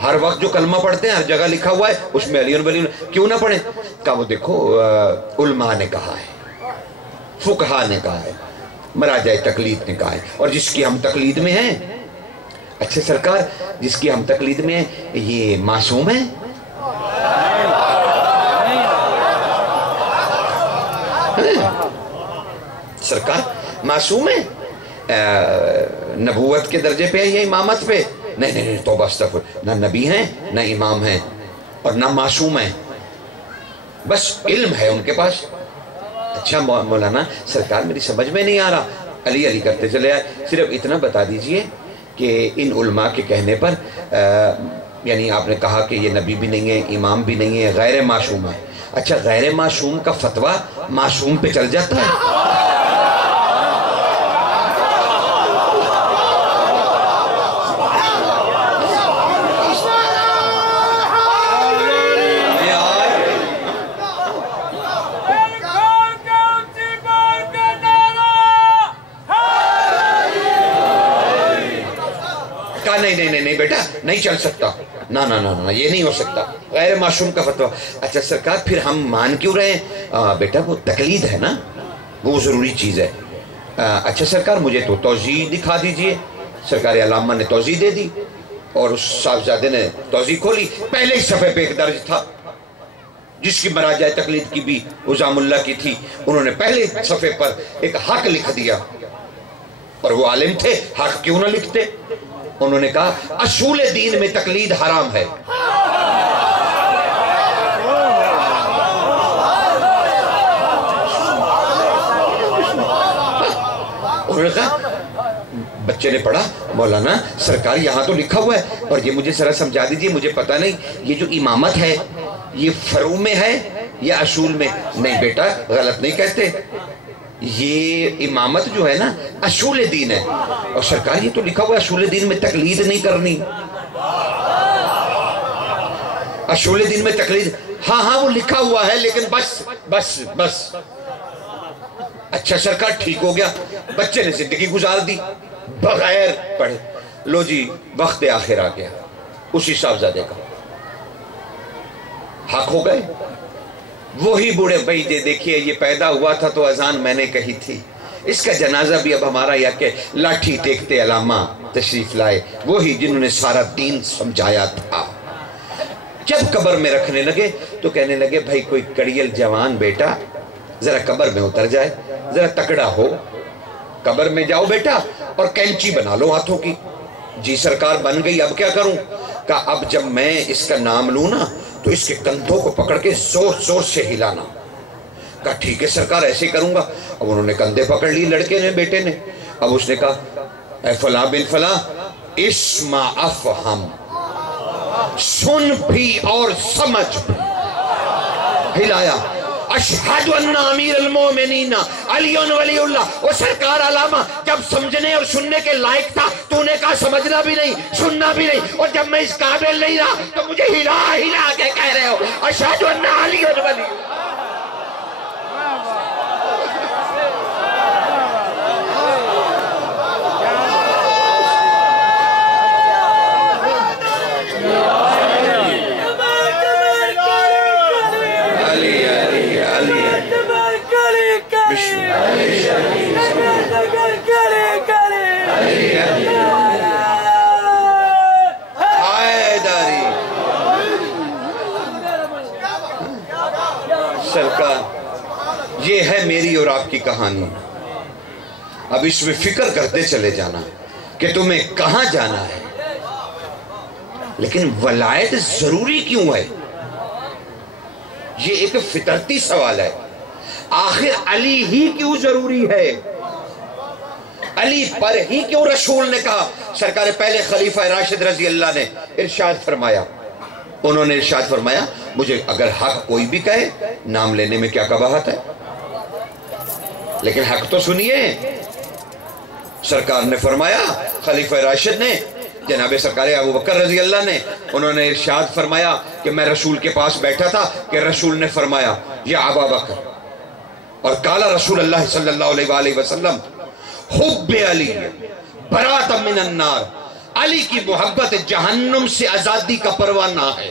ہر وقت جو کلمہ پڑھتے ہیں ہر جگہ لکھا ہوا ہے اس میں علی ولی اللہ، کیوں نہ پڑھیں؟ کہا وہ دیکھو علماء نے کہا ہے، فقہا نے کہا ہے، مراجع تقلید نے کہا ہے، اور جس کی ہم تقلید میں ہیں۔ اچھا سرکار جس کی ہم تقلید میں ہیں یہ معصوم ہے؟ سرکار معصوم ہے؟ نبوت کے درجے پہ ہے یا امامت پہ؟ نہیں نہیں نہیں، توبہ استغفر، نہ نبی ہیں نہ امام ہیں اور نہ معصوم ہیں، بس علم ہے ان کے پاس۔ اچھا مولانا سرکار میری سمجھ میں نہیں آ رہا، علی علی کرتے چلے آئے، صرف اتنا بتا دیجئے کہ ان علماء کے کہنے پر یعنی آپ نے کہا کہ یہ نبی بھی نہیں ہے، امام بھی نہیں ہے، غیر معصوم ہے۔ اچھا غیر معصوم کا فتویٰ معصوم پہ چل جاتا ہے؟ نہیں بیٹا نہیں چل سکتا، نہ یہ نہیں ہو سکتا، غیر معصوم کا فتویٰ۔ اچھا سرکار پھر ہم مان کیوں رہے ہیں؟ بیٹا وہ تقلید ہے نا، وہ ضروری چیز ہے۔ اچھا سرکار مجھے تو توضیح دکھا دیجئے۔ سرکار علامہ نے توضیح دے دی، اور اس صاحبزادے نے توضیح کھولی، پہلے ہی صفحے پہ ایک درج تھا جس کی مراجع تقلید کی بھی عزام اللہ کی تھی، انہوں نے پہلے صفحے پر ایک حق لکھ دیا، اور وہ عالم تھے، حق کیوں نہ لکھتے؟ انہوں نے کہا اصول دین میں تقلید حرام ہے۔ انہوں نے کہا، بچے نے پڑھا، مولانا سرکار یہاں تو لکھا ہوا ہے، اور یہ مجھے ذرا سمجھا دیجئے، مجھے پتہ نہیں یہ جو امامت ہے یہ فرو میں ہے یا اصول میں؟ نہیں بیٹا غلط نہیں کہتے، یہ امامت جو ہے نا اصول دین ہے، اور سرکار یہ تو لکھا ہوا ہے اصول دین میں تقلید نہیں کرنی۔ اصول دین میں تقلید، ہاں وہ لکھا ہوا ہے، لیکن بس اچھا سرکار ٹھیک ہو گیا، بچے نے زندگی گزار دی بغیر پڑھے، لو جی وقت آخر آ گیا، اسی صاحبزادے کا حق ہو گئے۔ وہی بوڑھے بھائی دیکھیے یہ پیدا ہوا تھا تو اذان میں نے کہی تھی، اس کا جنازہ بھی اب ہمارا یا کہ لاٹھی ٹیکتے علامہ تشریف لائے، وہی جنہوں نے سارا دین سمجھایا تھا۔ جب قبر میں رکھنے لگے تو کہنے لگے بھائی کوئی کڑیل جوان بیٹا ذرا قبر میں اتر جائے، ذرا تکڑا ہو، قبر میں جاؤ بیٹا اور کینچی بنا لو ہاتھوں کی۔ جی سرکار بن گئی، اب کیا کروں؟ کہا اب جب میں اس کا نام لوں نا تو اس کے کندھوں کو پکڑ کے زور سے ہلانا۔ کہا ٹھیک ہے سرکار ایسے کروں گا۔ اب انہوں نے کندھے پکڑ لی لڑکے نے، بیٹے نے۔ اب اس نے کہا اے فلاں بن فلاں اسمع افہم، سن بھی اور سمجھ بھی۔ ہلایا، اشہد ان امیر المومنین علی ولی اللہ۔ وہ سرکار علامہ جب سمجھنے اور سننے کے لائق تھا تو نے کہا سمجھنا بھی نہیں سننا بھی نہیں، اور جب میں اس قابل نہیں رہا تو مجھے ہلا کے کہہ رہے ہو اشہد ان علی ولی اللہ۔ سرکار یہ ہے میری اور آپ کی کہانی، اب اس میں فکر کرتے چلے جانا کہ تمہیں کہاں جانا ہے، لیکن ولایت ضروری کیوں ہے؟ یہ ایک فطرتی سوال ہے۔ آخر علی ہی کیوں ضروری ہے؟ علی پر ہی کیوں رسول نے کہا؟ سرکار پہلے خلیفہ راشد رضی اللہ نے ارشاد فرمایا، انہوں نے ارشاد فرمایا مجھے اگر حق کوئی بھی کہے نام لینے میں کیا قباحت ہے، لیکن حق تو سنیے۔ سرکار نے فرمایا، خلیفہ راشد نے جناب سرکار ابو بکر رضی اللہ نے، انہوں نے ارشاد فرمایا کہ میں رسول کے پاس بیٹھا تھا کہ رسول نے فرمایا یا ابا بکر، اور کالا رسول اللہ صلی اللہ علیہ وآلہ وسلم حب علی برات من النار، علی کی محبت جہنم سے آزادی کا پروانہ ہے۔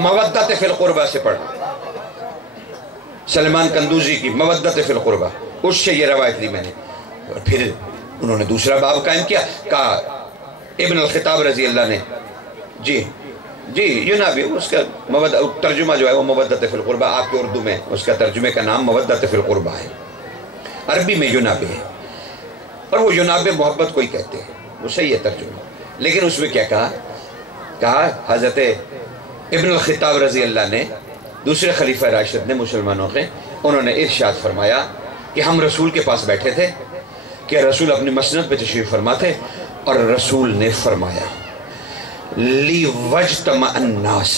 مودت فی القربہ سے پڑھنا، سلمان کندوزی کی مودت فی القربہ، اس سے یہ روایت لی میں نے۔ اور پھر انہوں نے دوسرا باب قائم کیا، کہا ابن الخطاب رضی اللہ نے، جی یونابی، اس کا ترجمہ جو ہے وہ مودت فی القربہ، آپ کے اردو میں اس کا ترجمے کا نام مودت فی القربہ ہے، عربی میں یونابی ہے، اور وہ یوناب محبت کو ہی کہتے ہیں، وہ صحیح ہے ترجمہ۔ لیکن اس میں کیا کہا حضرت ابن الخطاب رضی اللہ نے، دوسرے خلیفہ راشد نے مسلمانوں کے، انہوں نے ارشاد فرمایا کہ ہم رسول کے پاس بیٹھے تھے کہ رسول اپنی مسند پہ تشریف فرما تھے، اور رسول نے فرمایا لی وجتمع الناس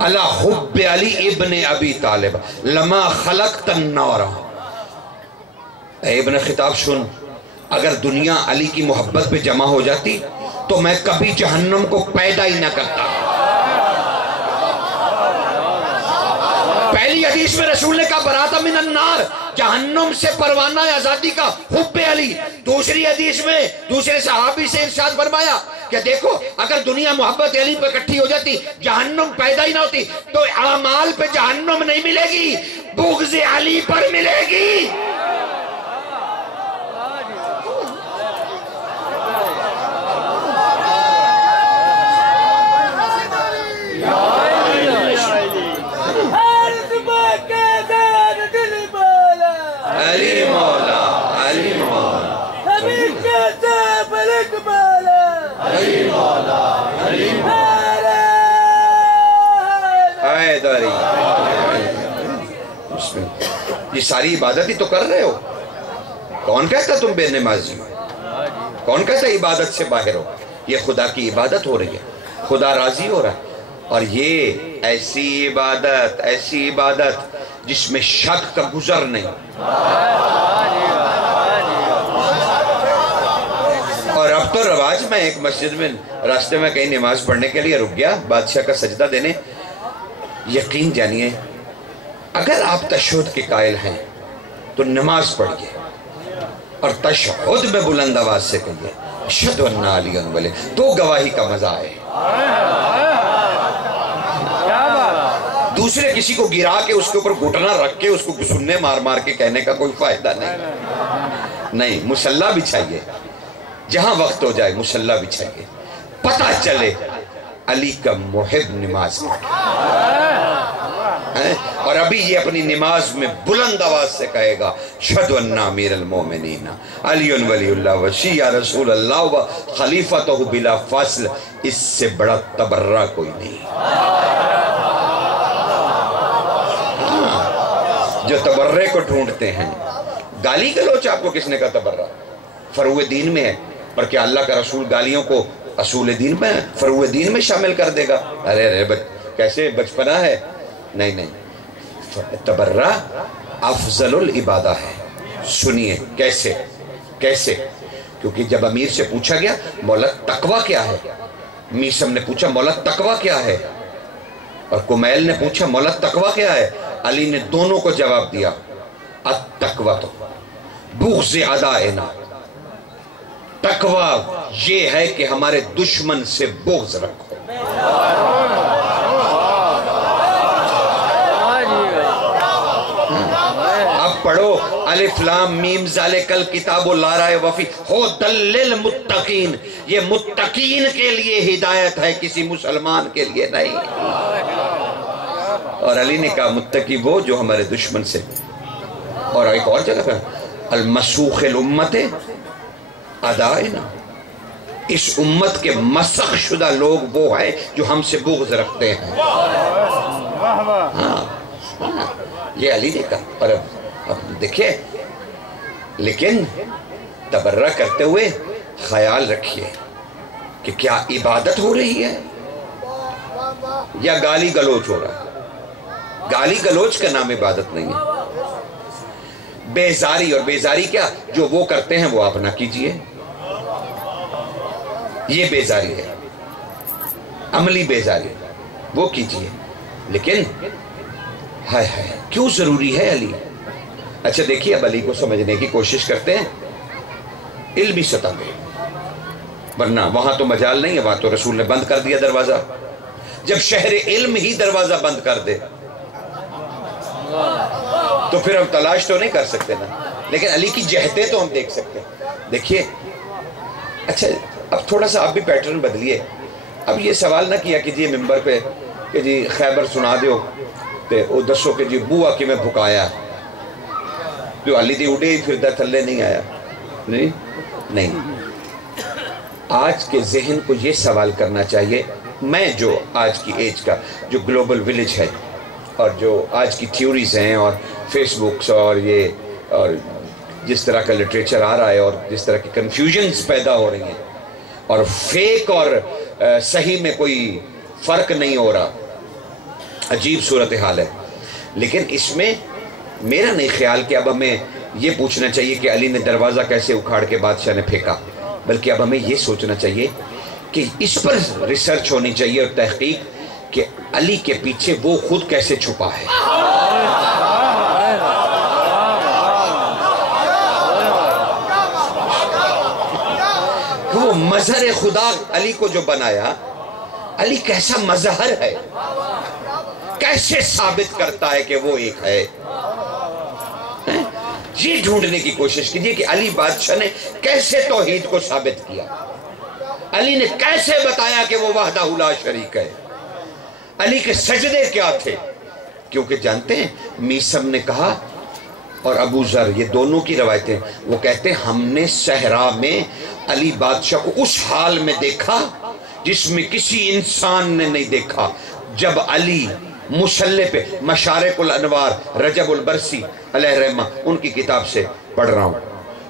علی حب علی ابن ابی طالب لما خلقت النار۔ اے ابن خطاب سن، اگر دنیا علی کی محبت پہ جمع ہو جاتی تو میں کبھی جہنم کو پیدا ہی نہ کرتا۔ پہلی حدیث میں رسول نے کہا برات من النار، جہنم سے پروانہ آزادی کا حب علی۔ دوسری حدیث میں دوسرے صحابی سے ارشاد فرمایا کہ دیکھو اگر دنیا محبت علی پہ اکٹھی ہو جاتی جہنم پیدا ہی نہ ہوتی، تو اعمال پہ جہنم نہیں ملے گی، بغض علی پر ملے گی۔ یہ ساری عبادت ہی تو کر رہے ہو. کون کہتا تم بے نمازی ہو؟ کون کہتا عبادت سے باہر ہو؟ یہ خدا کی عبادت ہو رہی ہے، خدا راضی ہو رہا ہے. اور یہ ایسی عبادت جس میں شک کا گزر نہیں. اور اب تو رواج میں ایک مسجد میں راستے میں کہیں نماز پڑھنے کے لیے رک گیا بادشاہ کا سجدہ دینے. یقین جانیے اگر آپ تشہد کے قائل ہیں تو نماز پڑھیے اور تشہد میں بلند آواز سے کہیے اشہد ان علی ولی، تو گواہی کا مزہ آئے. دوسرے کسی کو گرا کے اس کے اوپر گھٹنا رکھ کے اس کو سننے مار مار کے کہنے کا کوئی فائدہ نہیں. مصلی بچھائیے، جہاں وقت ہو جائے مصلی بچھائیے، پتہ چلے علی کا محب نماز اور ابھی یہ اپنی نماز میں بلند آواز سے کہے گا اشہد ان امیر المومنین علی ولی اللہ وشیع رسول اللہ و خلیفتہ بلا فصل. اس سے بڑا تبرہ کوئی نہیں. جو تبرے کو ڈھونڈتے ہیں، گالی گلوچ آپ کو کس نے کہا تبرہ؟ فروع دین میں ہے. اور کیا اللہ کا رسول گالیوں کو اصول دین میں فروع دین میں شامل کر دے گا؟ ارے کیسے بچپنا ہے؟ نہیں. تبرہ افضل العبادہ ہے. سنیے کیسے؟ کیونکہ جب امیر سے پوچھا گیا مولا تقوی کیا ہے، میسم نے پوچھا مولا تقوی کیا ہے، اور کمیل نے پوچھا مولا تقوی کیا ہے، علی نے دونوں کو جواب دیا التقوی تو بغض اعدائنا. تقوی یہ ہے کہ ہمارے دشمن سے بغض رکھو. اب پڑھو الف لام میم ذالک الکتاب لا ریب فیہ ھدی للمتقین. یہ متقین کے لیے ہدایت ہے، کسی مسلمان کے لیے نہیں. اور علی نے کہا متقی وہ جو ہمارے دشمن سے. اور ایک اور جگہ پہ المسوخ الامت اعدائنا، اس امت کے مسخ شدہ لوگ وہ ہیں جو ہم سے بغض رکھتے ہیں. یہ علی نے کہا. اور اب دیکھیں، لیکن تبرہ کرتے ہوئے خیال رکھیے کہ کیا عبادت ہو رہی ہے یا گالی گلوچ ہو رہا ہے. گالی گلوچ کا نام عبادت نہیں ہے. بیزاری، اور بیزاری کیا؟ جو وہ کرتے ہیں وہ آپ نہ کیجئے، یہ بیزاری ہے. عملی بیزاری وہ کیجئے. لیکن ہائے کیوں ضروری ہے علی؟ اچھا دیکھیے، اب علی کو سمجھنے کی کوشش کرتے ہیں علمی سطح پہ، ورنہ وہاں تو مجال نہیں ہے. وہاں تو رسول نے بند کر دیا دروازہ. جب شہر علم ہی دروازہ بند کر دے تو پھر ہم تلاش تو نہیں کر سکتے نا. لیکن علی کی جہتیں تو ہم دیکھ سکتے ہیں. دیکھیے اچھا اب تھوڑا سا آپ بھی پیٹرن بدلیے. اب یہ سوال نہ کیا کیجیے ممبر پہ کہ جی خیبر سنا دیو تے او دسو کہ جی بوا کی میں بھکایا جو علی دی اڑے ہی پھر تھلے نہیں آیا. نہیں. آج کے ذہن کو یہ سوال کرنا چاہیے. میں جو آج کی ایج کا جو گلوبل ولیج ہے اور جو آج کی تھیوریز ہیں اور فیس بکس اور یہ اور جس طرح کا لٹریچر آ رہا ہے اور جس طرح کی کنفیوژنز پیدا ہو رہی ہیں اور فیک اور صحیح میں کوئی فرق نہیں ہو رہا، عجیب صورتحال ہے. لیکن اس میں میرا نہیں خیال کہ اب ہمیں یہ پوچھنا چاہیے کہ علی نے دروازہ کیسے اکھاڑ کے بادشاہ نے پھینکا، بلکہ اب ہمیں یہ سوچنا چاہیے کہ اس پر ریسرچ ہونی چاہیے اور تحقیق کہ علی کے پیچھے وہ خود کیسے چھپا ہے. وہ مظہر خدا علی کو جو بنایا، علی کیسا مظہر ہے، کیسے ثابت کرتا ہے کہ وہ ایک ہے. یہ ڈھونڈنے کی کوشش کیجئے کہ علی بادشاہ نے کیسے توحید کو ثابت کیا، علی نے کیسے بتایا کہ وہ وحدہ لا شریک ہے، علی کے سجدے کیا تھے. کیونکہ جانتے ہیں میسم نے کہا اور ابو ذر، یہ دونوں کی روایتیں، وہ کہتے ہیں ہم نے صحرا میں علی بادشاہ کو اس حال میں دیکھا جس میں کسی انسان نے نہیں دیکھا، جب علی مسلح پہ مشارق الانوار رجب البرسی علیہ رحمہ ان کی کتاب سے پڑھ رہا ہوں.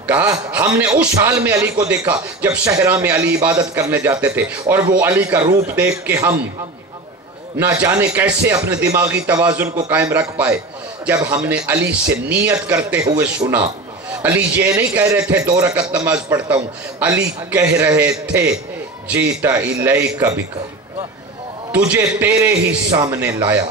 کہا ہم نے اس حال میں علی کو دیکھا جب صحرا میں علی عبادت کرنے جاتے تھے اور وہ علی کا روپ دیکھ کے ہم نہ جانے کیسے اپنے دماغی توازن کو قائم رکھ پائے. جب ہم نے علی سے نیت کرتے ہوئے سنا، علی یہ نہیں کہہ رہے تھے 2 رکعت نماز پڑھتا ہوں، علی کہہ رہے تھے جیتا الیک بک، تجھے تیرے ہی سامنے لایا.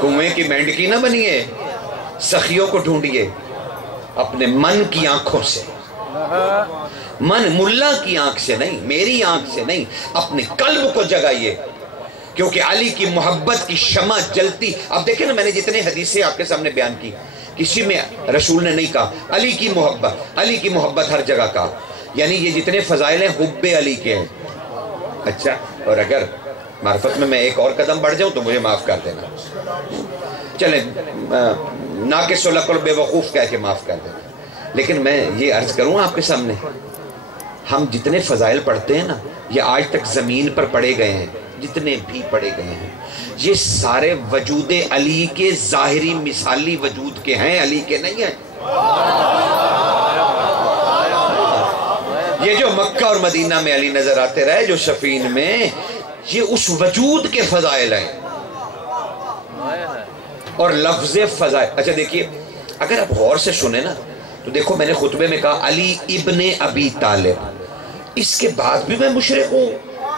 کنویں کی مینڈکی نہ بنیے، سخیوں کو ڈھونڈیے اپنے من کی آنکھوں سے. من ملا کی آنکھ سے نہیں، میری آنکھ سے نہیں، اپنے قلب کو جگائیے، کیونکہ علی کی محبت کی شمع جلتی. اب دیکھیں نا، میں نے جتنے حدیثیں آپ کے سامنے بیان کی، کسی میں رسول نے نہیں کہا علی کی محبت، علی کی محبت ہر جگہ کہا. یعنی یہ جتنے فضائل ہیں حب علی کے ہیں. اچھا، اور اگر معرفت میں ایک اور قدم بڑھ جاؤں تو مجھے معاف کر دینا. چلیں، ناقص العقل بے وقوف کہہ کے معاف کر دینا. لیکن میں یہ عرض کروں آپ کے سامنے، ہم جتنے فضائل پڑھتے ہیں نا، یہ آج تک زمین پر پڑھے گئے ہیں، جتنے بھی پڑھے گئے ہیں، یہ سارے وجود علی کے ظاہری مثالی وجود کے ہیں، علی کے نہیں ہیں. یہ جو مکہ اور مدینہ میں علی نظر آتے رہے، جو سفین میں، یہ اس وجود کے فضائل ہیں. اور لفظ فضائل، اچھا دیکھیے، اگر آپ غور سے سنیں نا تو دیکھو، میں نے خطبے میں کہا علی ابن ابی طالب، اس کے بعد بھی میں مشرق ہوں،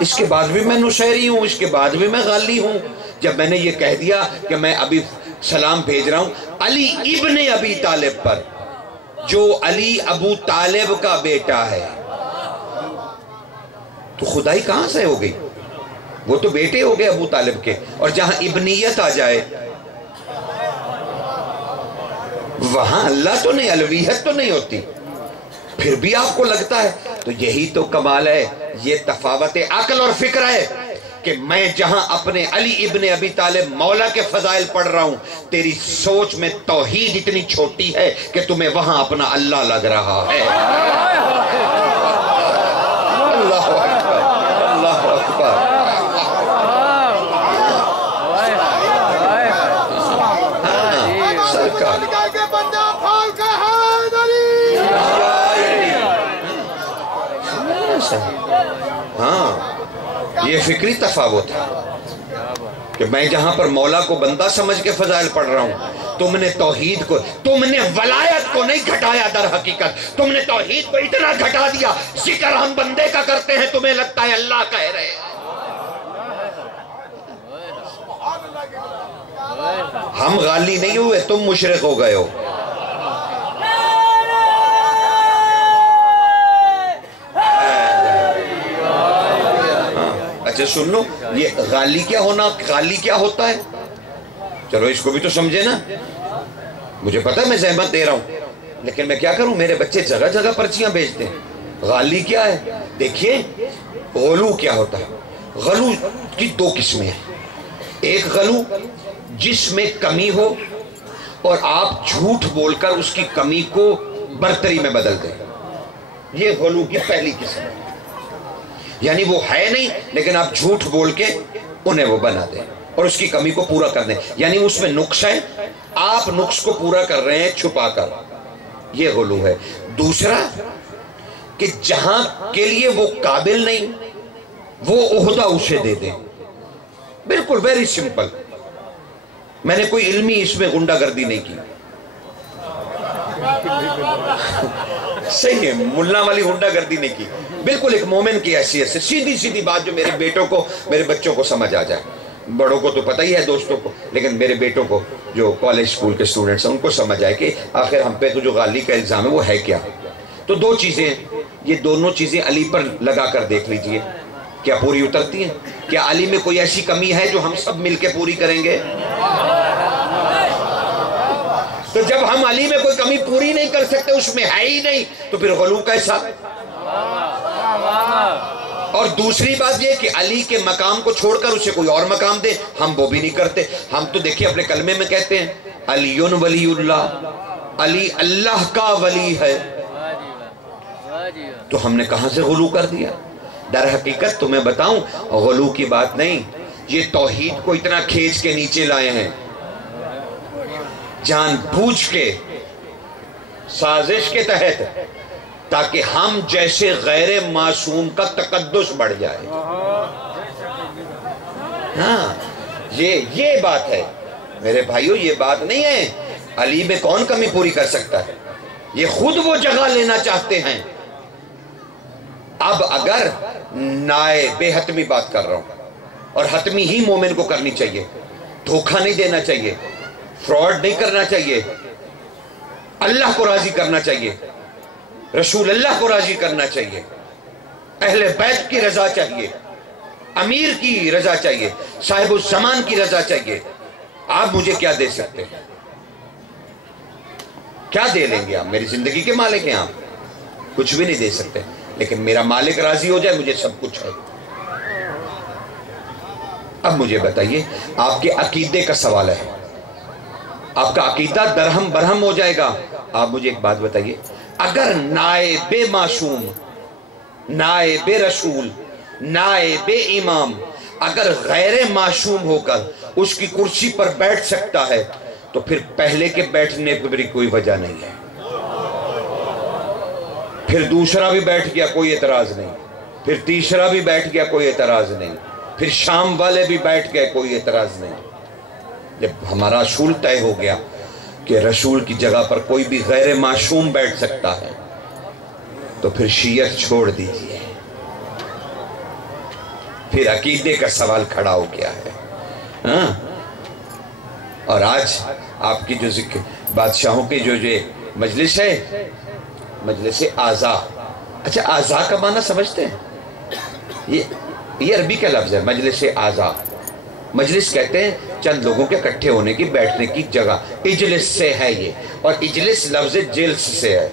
اس کے بعد بھی میں نصیری ہوں، اس کے بعد بھی میں غالی ہوں. جب میں نے یہ کہہ دیا کہ میں ابھی سلام بھیج رہا ہوں علی ابن ابی طالب پر، جو علی ابو طالب کا بیٹا ہے، تو خدائی کہاں سے ہو گئی؟ وہ تو بیٹے ہو گئے ابو طالب کے. اور جہاں ابنیت آ جائے وہاں اللہ تو نہیں، الوہیت تو نہیں ہوتی. پھر بھی آپ کو لگتا ہے، تو یہی تو کمال ہے، یہ تفاوت عقل اور فکر ہے کہ میں جہاں اپنے علی ابن ابی طالب مولا کے فضائل پڑھ رہا ہوں، تیری سوچ میں توحید اتنی چھوٹی ہے کہ تمہیں وہاں اپنا اللہ لگ رہا ہے. اللہ اکبر، اللہ اکبر. ہاں، یہ فکری تفاوت ہے کہ میں جہاں پر مولا کو بندہ سمجھ کے فضائل پڑھ رہا ہوں، تم نے توحید کو، تم نے ولایت کو نہیں گھٹایا. در حقیقت تم نے توحید کو اتنا گھٹا دیا، ذکر ہم بندے کا کرتے ہیں، تمہیں لگتا ہے اللہ کہہ رہے ہیں. ہم غالی نہیں ہوئے، تم مشرق ہو گئے ہو. اچھا سن لو، یہ غالی کیا ہونا، غالی کیا ہوتا ہے؟ چلو اس کو بھی تو سمجھے نا. مجھے پتا ہے میں زحمت دے رہا ہوں، لیکن میں کیا کروں، میرے بچے جگہ جگہ پرچیاں بھیجتے ہیں. غالی کیا ہے؟ دیکھیے، غلو کیا ہوتا ہے. غلو کی 2 قسمیں ہیں. ایک غلو جس میں کمی ہو اور آپ جھوٹ بول کر اس کی کمی کو برتری میں بدل دیں، یہ غلو کی پہلی قسم ہے. یعنی وہ ہے نہیں لیکن آپ جھوٹ بول کے انہیں وہ بنا دیں اور اس کی کمی کو پورا کر دیں. یعنی اس میں نقص ہے، آپ نقص کو پورا کر رہے ہیں چھپا کر، یہ غلو ہے. دوسرا کہ جہاں کے لیے وہ قابل نہیں، وہ عہدہ اسے دے دیں. بالکل ویری سمپل. میں نے کوئی علمی اس میں غنڈہ گردی نہیں کی. صحیح ہے، ملا والی غنڈہ گردی نہیں کی. بالکل ایک مومن کی حیثیت سے سیدھی سیدھی بات جو میرے بیٹوں کو، میرے بچوں کو سمجھ آ جائے. بڑوں کو تو پتہ ہی ہے، دوستوں کو، لیکن میرے بیٹوں کو جو کالج اسکول کے اسٹوڈنٹس ہیں ان کو سمجھ آئے کہ آخر ہم پہ تو جو غالی کا الزام ہے وہ ہے کیا. تو 2 چیزیں، یہ دونوں چیزیں علی پر لگا کر دیکھ لیجئے، کیا پوری اترتی ہیں؟ کیا علی میں کوئی ایسی کمی ہے جو ہم سب مل کے پوری کریں گے؟ تو جب ہم علی میں کوئی کمی پوری نہیں کر سکتے، اس میں ہے ہی نہیں، تو پھر غلو کیسا؟ اور دوسری بات یہ کہ علی کے مقام کو چھوڑ کر اسے کوئی اور مقام دے، ہم وہ بھی نہیں کرتے. ہم تو دیکھیں اپنے کلمے میں کہتے ہیں علی ولی اللہ، علی اللہ کا ولی ہے، تو ہم نے کہاں سے غلو کر دیا؟ در حقیقت تمہیں بتاؤں غلو کی بات نہیں، یہ توحید کو اتنا کھینچ کے نیچے لائے ہیں، جان بوجھ کے سازش کے تحت، تاکہ ہم جیسے غیر معصوم کا تقدس بڑھ جائے۔ ہاں یہ بات ہے میرے بھائیو، یہ بات نہیں ہے علی میں کون کمی پوری کر سکتا ہے، یہ خود وہ جگہ لینا چاہتے ہیں۔ اب اگر بے حتمی بات کر رہا ہوں، اور حتمی ہی مومن کو کرنی چاہیے، دھوکہ نہیں دینا چاہیے، فراڈ نہیں کرنا چاہیے، اللہ کو راضی کرنا چاہیے، رسول اللہ کو راضی کرنا چاہیے، اہل بیت کی رضا چاہیے، امیر کی رضا چاہیے، صاحب الزمان کی رضا چاہیے۔ آپ مجھے کیا دے سکتے ہیں؟ کیا دے لیں گے آپ؟ میری زندگی کے مالک ہیں آپ، کچھ بھی نہیں دے سکتے، لیکن میرا مالک راضی ہو جائے مجھے سب کچھ ہے۔ اب مجھے بتائیے، آپ کے عقیدے کا سوال ہے، آپ کا عقیدہ درہم برہم ہو جائے گا۔ آپ مجھے ایک بات بتائیے، اگر نائب معصوم، نائب رسول، نائب امام اگر غیر معصوم ہو کر اس کی کرسی پر بیٹھ سکتا ہے، تو پھر پہلے کے بیٹھنے پر بھی کوئی وجہ نہیں ہے، پھر دوسرا بھی بیٹھ گیا کوئی اعتراض نہیں، پھر تیسرا بھی بیٹھ گیا کوئی اعتراض نہیں، پھر شام والے بھی بیٹھ گئے کوئی اعتراض نہیں۔ جب ہمارا اصول طے ہو گیا کہ رسول کی جگہ پر کوئی بھی غیر معصوم بیٹھ سکتا ہے، تو پھر شیعت چھوڑ دیجئے، پھر عقیدے کا سوال کھڑا ہو گیا ہے۔ ہاں، اور آج آپ کی جو ذکر بادشاہوں کی جو مجلس ہے، مجلس اعضاء، اچھا اعضاء کا معنی سمجھتے ہیں؟ یہ عربی کا لفظ ہے، مجلس اعضاء۔ مجلس کہتے ہیں چند لوگوں کے اکٹھے ہونے کی، بیٹھنے کی جگہ، اجلس سے ہے یہ، اور اجلس لفظ جلس سے ہے،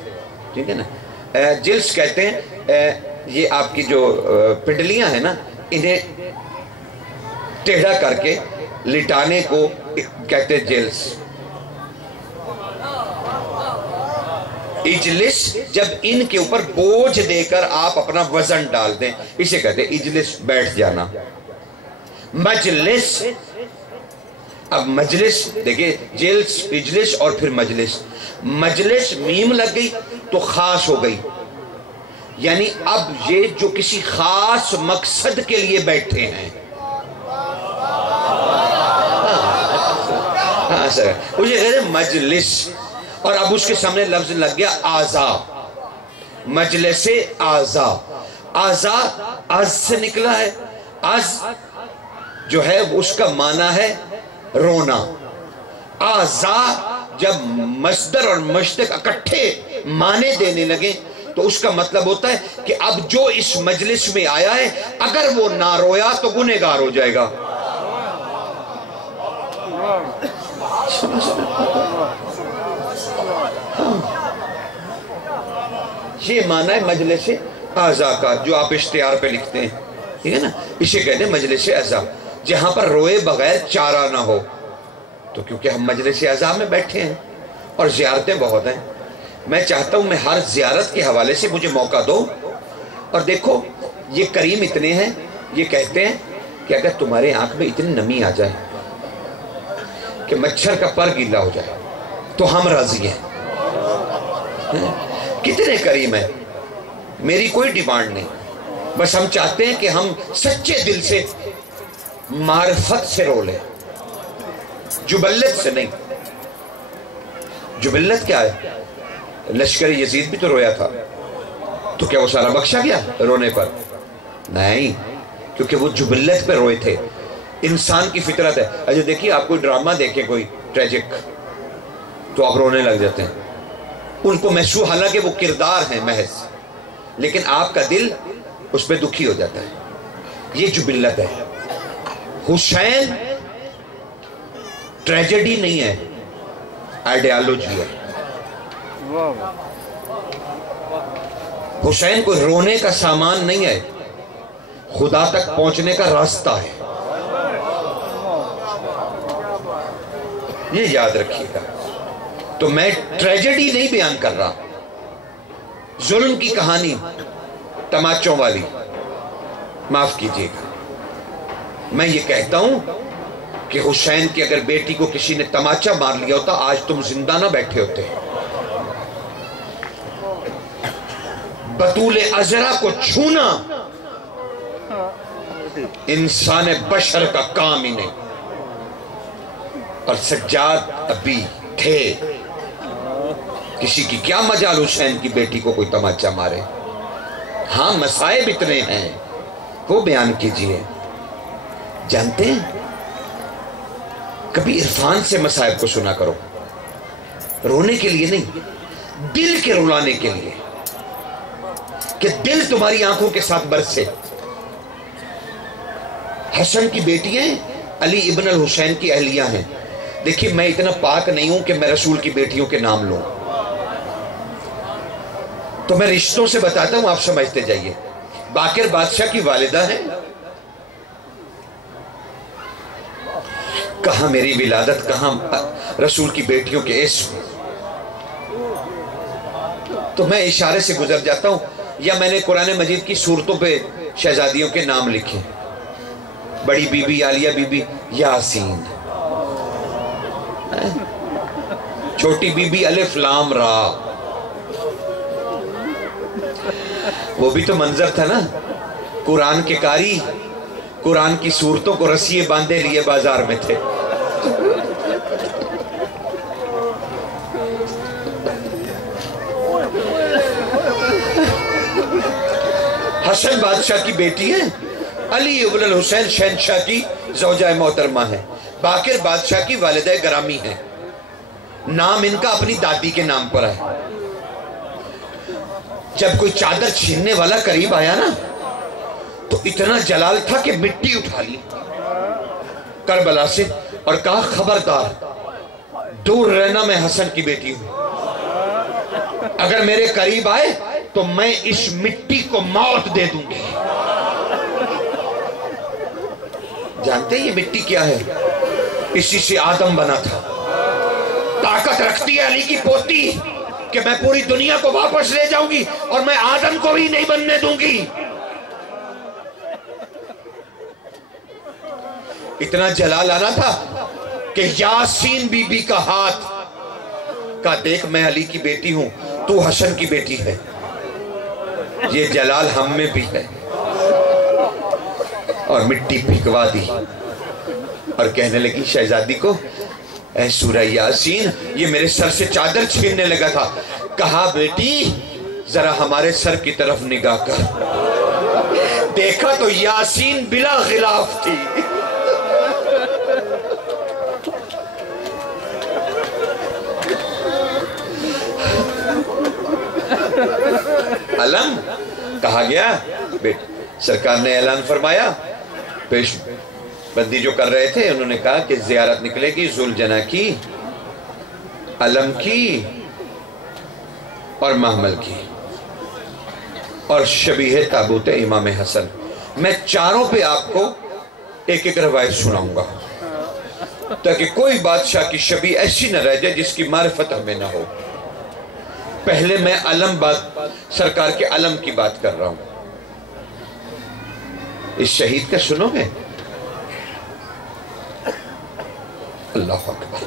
ٹھیک ہے نا؟ جلس کہتے ہیں یہ آپ کی جو پنڈلیاں ہیں نا، انہیں ٹیڑھا کر کے لٹانے کو کہتے ہیں جلس۔ اجلس جب ان کے اوپر بوجھ دے کر آپ اپنا وزن ڈال دیں، اسے کہتے ہیں اجلس، بیٹھ جانا۔ مجلس، اب مجلس دیکھیں، جلس، اجلس اور پھر مجلس، مجلس میم لگ گئی تو خاص ہو گئی، یعنی اب یہ جو کسی خاص مقصد کے لیے بیٹھے ہیں۔ ہاں سر، مجھے کہتے ہیں مجلس، اور اب اس کے سامنے لفظ لگ گیا اعضاء، مجلس اعضاء۔ اعضاء از سے نکلا ہے، از جو ہے اس کا معنی ہے رونا۔ اعضاء جب مصدر اور مشتق اکٹھے معنی دینے لگے تو اس کا مطلب ہوتا ہے کہ اب جو اس مجلس میں آیا ہے اگر وہ نہ رویا تو گنہگار ہو جائے گا۔ یہ معنی ہے مجلس اعضاء کا، جو آپ اشتہار پہ لکھتے ہیں، ٹھیک ہے نا؟ اسے کہتے ہیں مجلس اعضاء، جہاں پر روئے بغیر چارہ نہ ہو۔ تو کیونکہ ہم مجلس اعضاء میں بیٹھے ہیں اور زیارتیں بہت ہیں، میں چاہتا ہوں میں ہر زیارت کے حوالے سے مجھے موقع دو۔ اور دیکھو یہ کریم اتنے ہیں، یہ کہتے ہیں کہ اگر تمہارے آنکھ میں اتنی نمی آ جائے کہ مچھر کا پر گیلا ہو جائے تو ہم راضی ہیں۔ کتنے کریم ہیں، میری کوئی ڈیمانڈ نہیں، بس ہم چاہتے ہیں کہ ہم سچے دل سے معرفت سے رو لیں، جبلت سے نہیں۔ جبلت کیا ہے؟ لشکر یزید بھی تو رویا تھا، تو کیا وہ سارا بخشا گیا رونے پر؟ نہیں، کیونکہ وہ جبلت پہ روئے تھے، انسان کی فطرت ہے۔ اچھا دیکھیے، آپ کوئی ڈرامہ دیکھیں کوئی ٹریجک، تو آپ رونے لگ جاتے ہیں، ان کو محسوس، حالانکہ وہ کردار ہیں محض، لیکن آپ کا دل اس پہ دکھی ہو جاتا ہے۔ یہ جبلت ہے۔ حسین ٹریجڈی نہیں ہے، آئیڈیالوجی ہے۔ حسین کوئی رونے کا سامان نہیں ہے، خدا تک پہنچنے کا راستہ ہے۔ یہ یاد رکھیے گا. تو میں ٹریجڈی نہیں بیان کر رہا، ظلم کی کہانی تماچوں والی، معاف کیجیے گا. میں یہ کہتا ہوں کہ حسین کی اگر بیٹی کو کسی نے تماچا مار لیا ہوتا آج تم زندہ نہ بیٹھے ہوتے. بطول عذرا کو چھونا انسان بشر کا کام ہی نہیں. اور سجاد ابھی تھے، کسی کی کیا مجال حسین کی بیٹی کو کوئی تماچا مارے. ہاں مصائب اتنے ہیں وہ بیان کیجئے. جانتے ہیں کبھی عرفان سے مصائب کو سنا کرو، رونے کے لیے نہیں، دل کے رلانے کے لیے، کہ دل تمہاری آنکھوں کے ساتھ برسے. حسن کی بیٹیاں علی ابن الحسین کی اہلیہ ہیں. دیکھیے میں اتنا پاک نہیں ہوں کہ میں رسول کی بیٹیوں کے نام لوں، تو میں رشتوں سے بتاتا ہوں، آپ سمجھتے جائیے. باقر بادشاہ کی والدہ ہیں. کہاں میری ولادت، کہاں رسول کی بیٹیوں کے اسم. تو میں اشارے سے گزر جاتا ہوں، یا میں نے قرآن مجید کی صورتوں پہ شہزادیوں کے نام لکھے. بڑی بی بی عالیہ بی بی یاسین، چھوٹی بی بی الف لام را. وہ بھی تو منظر تھا نا، قرآن کے قاری قرآن کی صورتوں کو رسیے باندھے لیے بازار میں تھے. حسن بادشاہ کی بیٹی ہیں، علی ابن الحسین شہنشاہ کی زوجہ محترمہ ہیں، باقر بادشاہ کی والدہ گرامی ہیں. نام ان کا اپنی دادی کے نام پر ہے. جب کوئی چادر چھیننے والا قریب آیا نا تو اتنا جلال تھا کہ مٹی اٹھا لی کربلا سے اور کہا خبردار دور رہنا، میں حسن کی بیٹی ہوں. اگر میرے قریب آئے تو میں اس مٹی کو موت دے دوں گی. جانتے ہیں یہ مٹی کیا ہے؟ اسی سے آدم بنا تھا. طاقت رکھتی ہے علی کی پوتی کہ میں پوری دنیا کو واپس لے جاؤں گی اور میں آدم کو بھی نہیں بننے دوں گی. اتنا جلال آنا تھا کہ یاسین بی بی کا ہاتھ کا دیکھ میں علی کی بیٹی ہوں، تو حسن کی بیٹی ہے. یہ جلال ہم میں بھی ہے. اور مٹی پھینکوا دی اور کہنے لگی شہزادی کو، اے سورہ یاسین، یہ میرے سر سے چادر چھیننے لگا تھا. کہا بیٹی ذرا ہمارے سر کی طرف نگاہ کر. دیکھا تو یاسین بلا غلاف تھی. علم کہا گیا، بیٹا سرکار نے اعلان فرمایا. پیش بندی جو کر رہے تھے انہوں نے کہا کہ زیارت نکلے گی ذوالجناح کی، علم کی اور محمل کی اور شبیہ تابوت امام حسن. میں چاروں پہ آپ کو ایک ایک روایت سناؤں گا تاکہ کوئی بادشاہ کی شبیہ ایسی نہ رہ جائے جس کی معرفت ہمیں نہ ہو. پہلے میں علم سرکار کے علم کی بات کر رہا ہوں. اس شہید کا سنو گے؟ اللہ اکبر.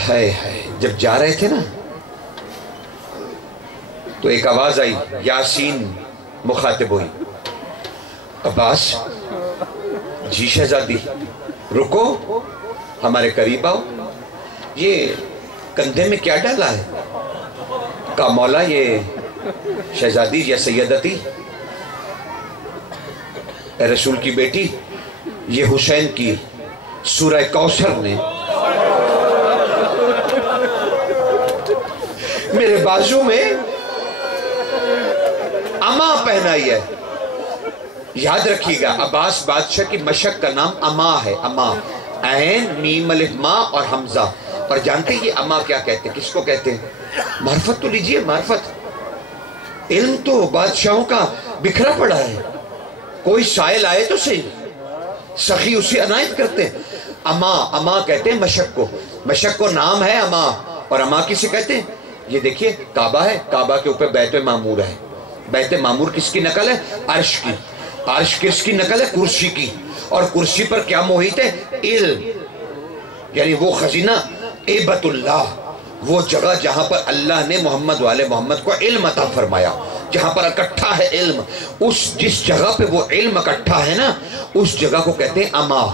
ہائے ہائے، جب جا رہے تھے نا تو ایک آواز آئی، یاسین مخاطب ہوئی. عباس، جی شہزادی، رکو، ہمارے قریب آؤ. یہ کندھے میں کیا ڈالا ہے؟ کہا مولا یہ شہزادی یا سیدتی، اے رسول کی بیٹی، یہ حسین کی سورہ کوثر نے میرے بازو میں اما پہنائی ہے. یاد رکھیے گا عباس بادشاہ کی مشک کا نام اما ہے. اما، عین میم الف ما اور حمزہ. اور جانتے یہ اما کیا کہتے ہیں؟ کس کو کہتے ہیں؟ معرفت تو لیجئے، معرفت. علم تو بادشاہوں کا بکھرا پڑا ہے. کوئی سائل آئے تو صحیح، سخی اسے عنایت کرتے ہیں. اما، اما کہتے ہیں مشک کو، مشک کو نام ہے اما، اور اما کسے کہتے ہیں؟ یہ دیکھیے کعبہ ہے، کعبہ کے اوپر بیت معمور ہے، بیت معمور کس کی نقل ہے؟ عرش کی، عرش کس کی نقل ہے؟ کرسی کی، اور کرسی پر کیا محیط ہے؟ علم، یعنی وہ خزینہ ایبت اللہ، وہ جگہ جہاں پر اللہ نے محمد والے محمد کو علم عطا فرمایا، جہاں پر اکٹھا ہے علم، جس جگہ پہ وہ علم اکٹھا ہے نا، اس جگہ کو کہتے ہیں اما۔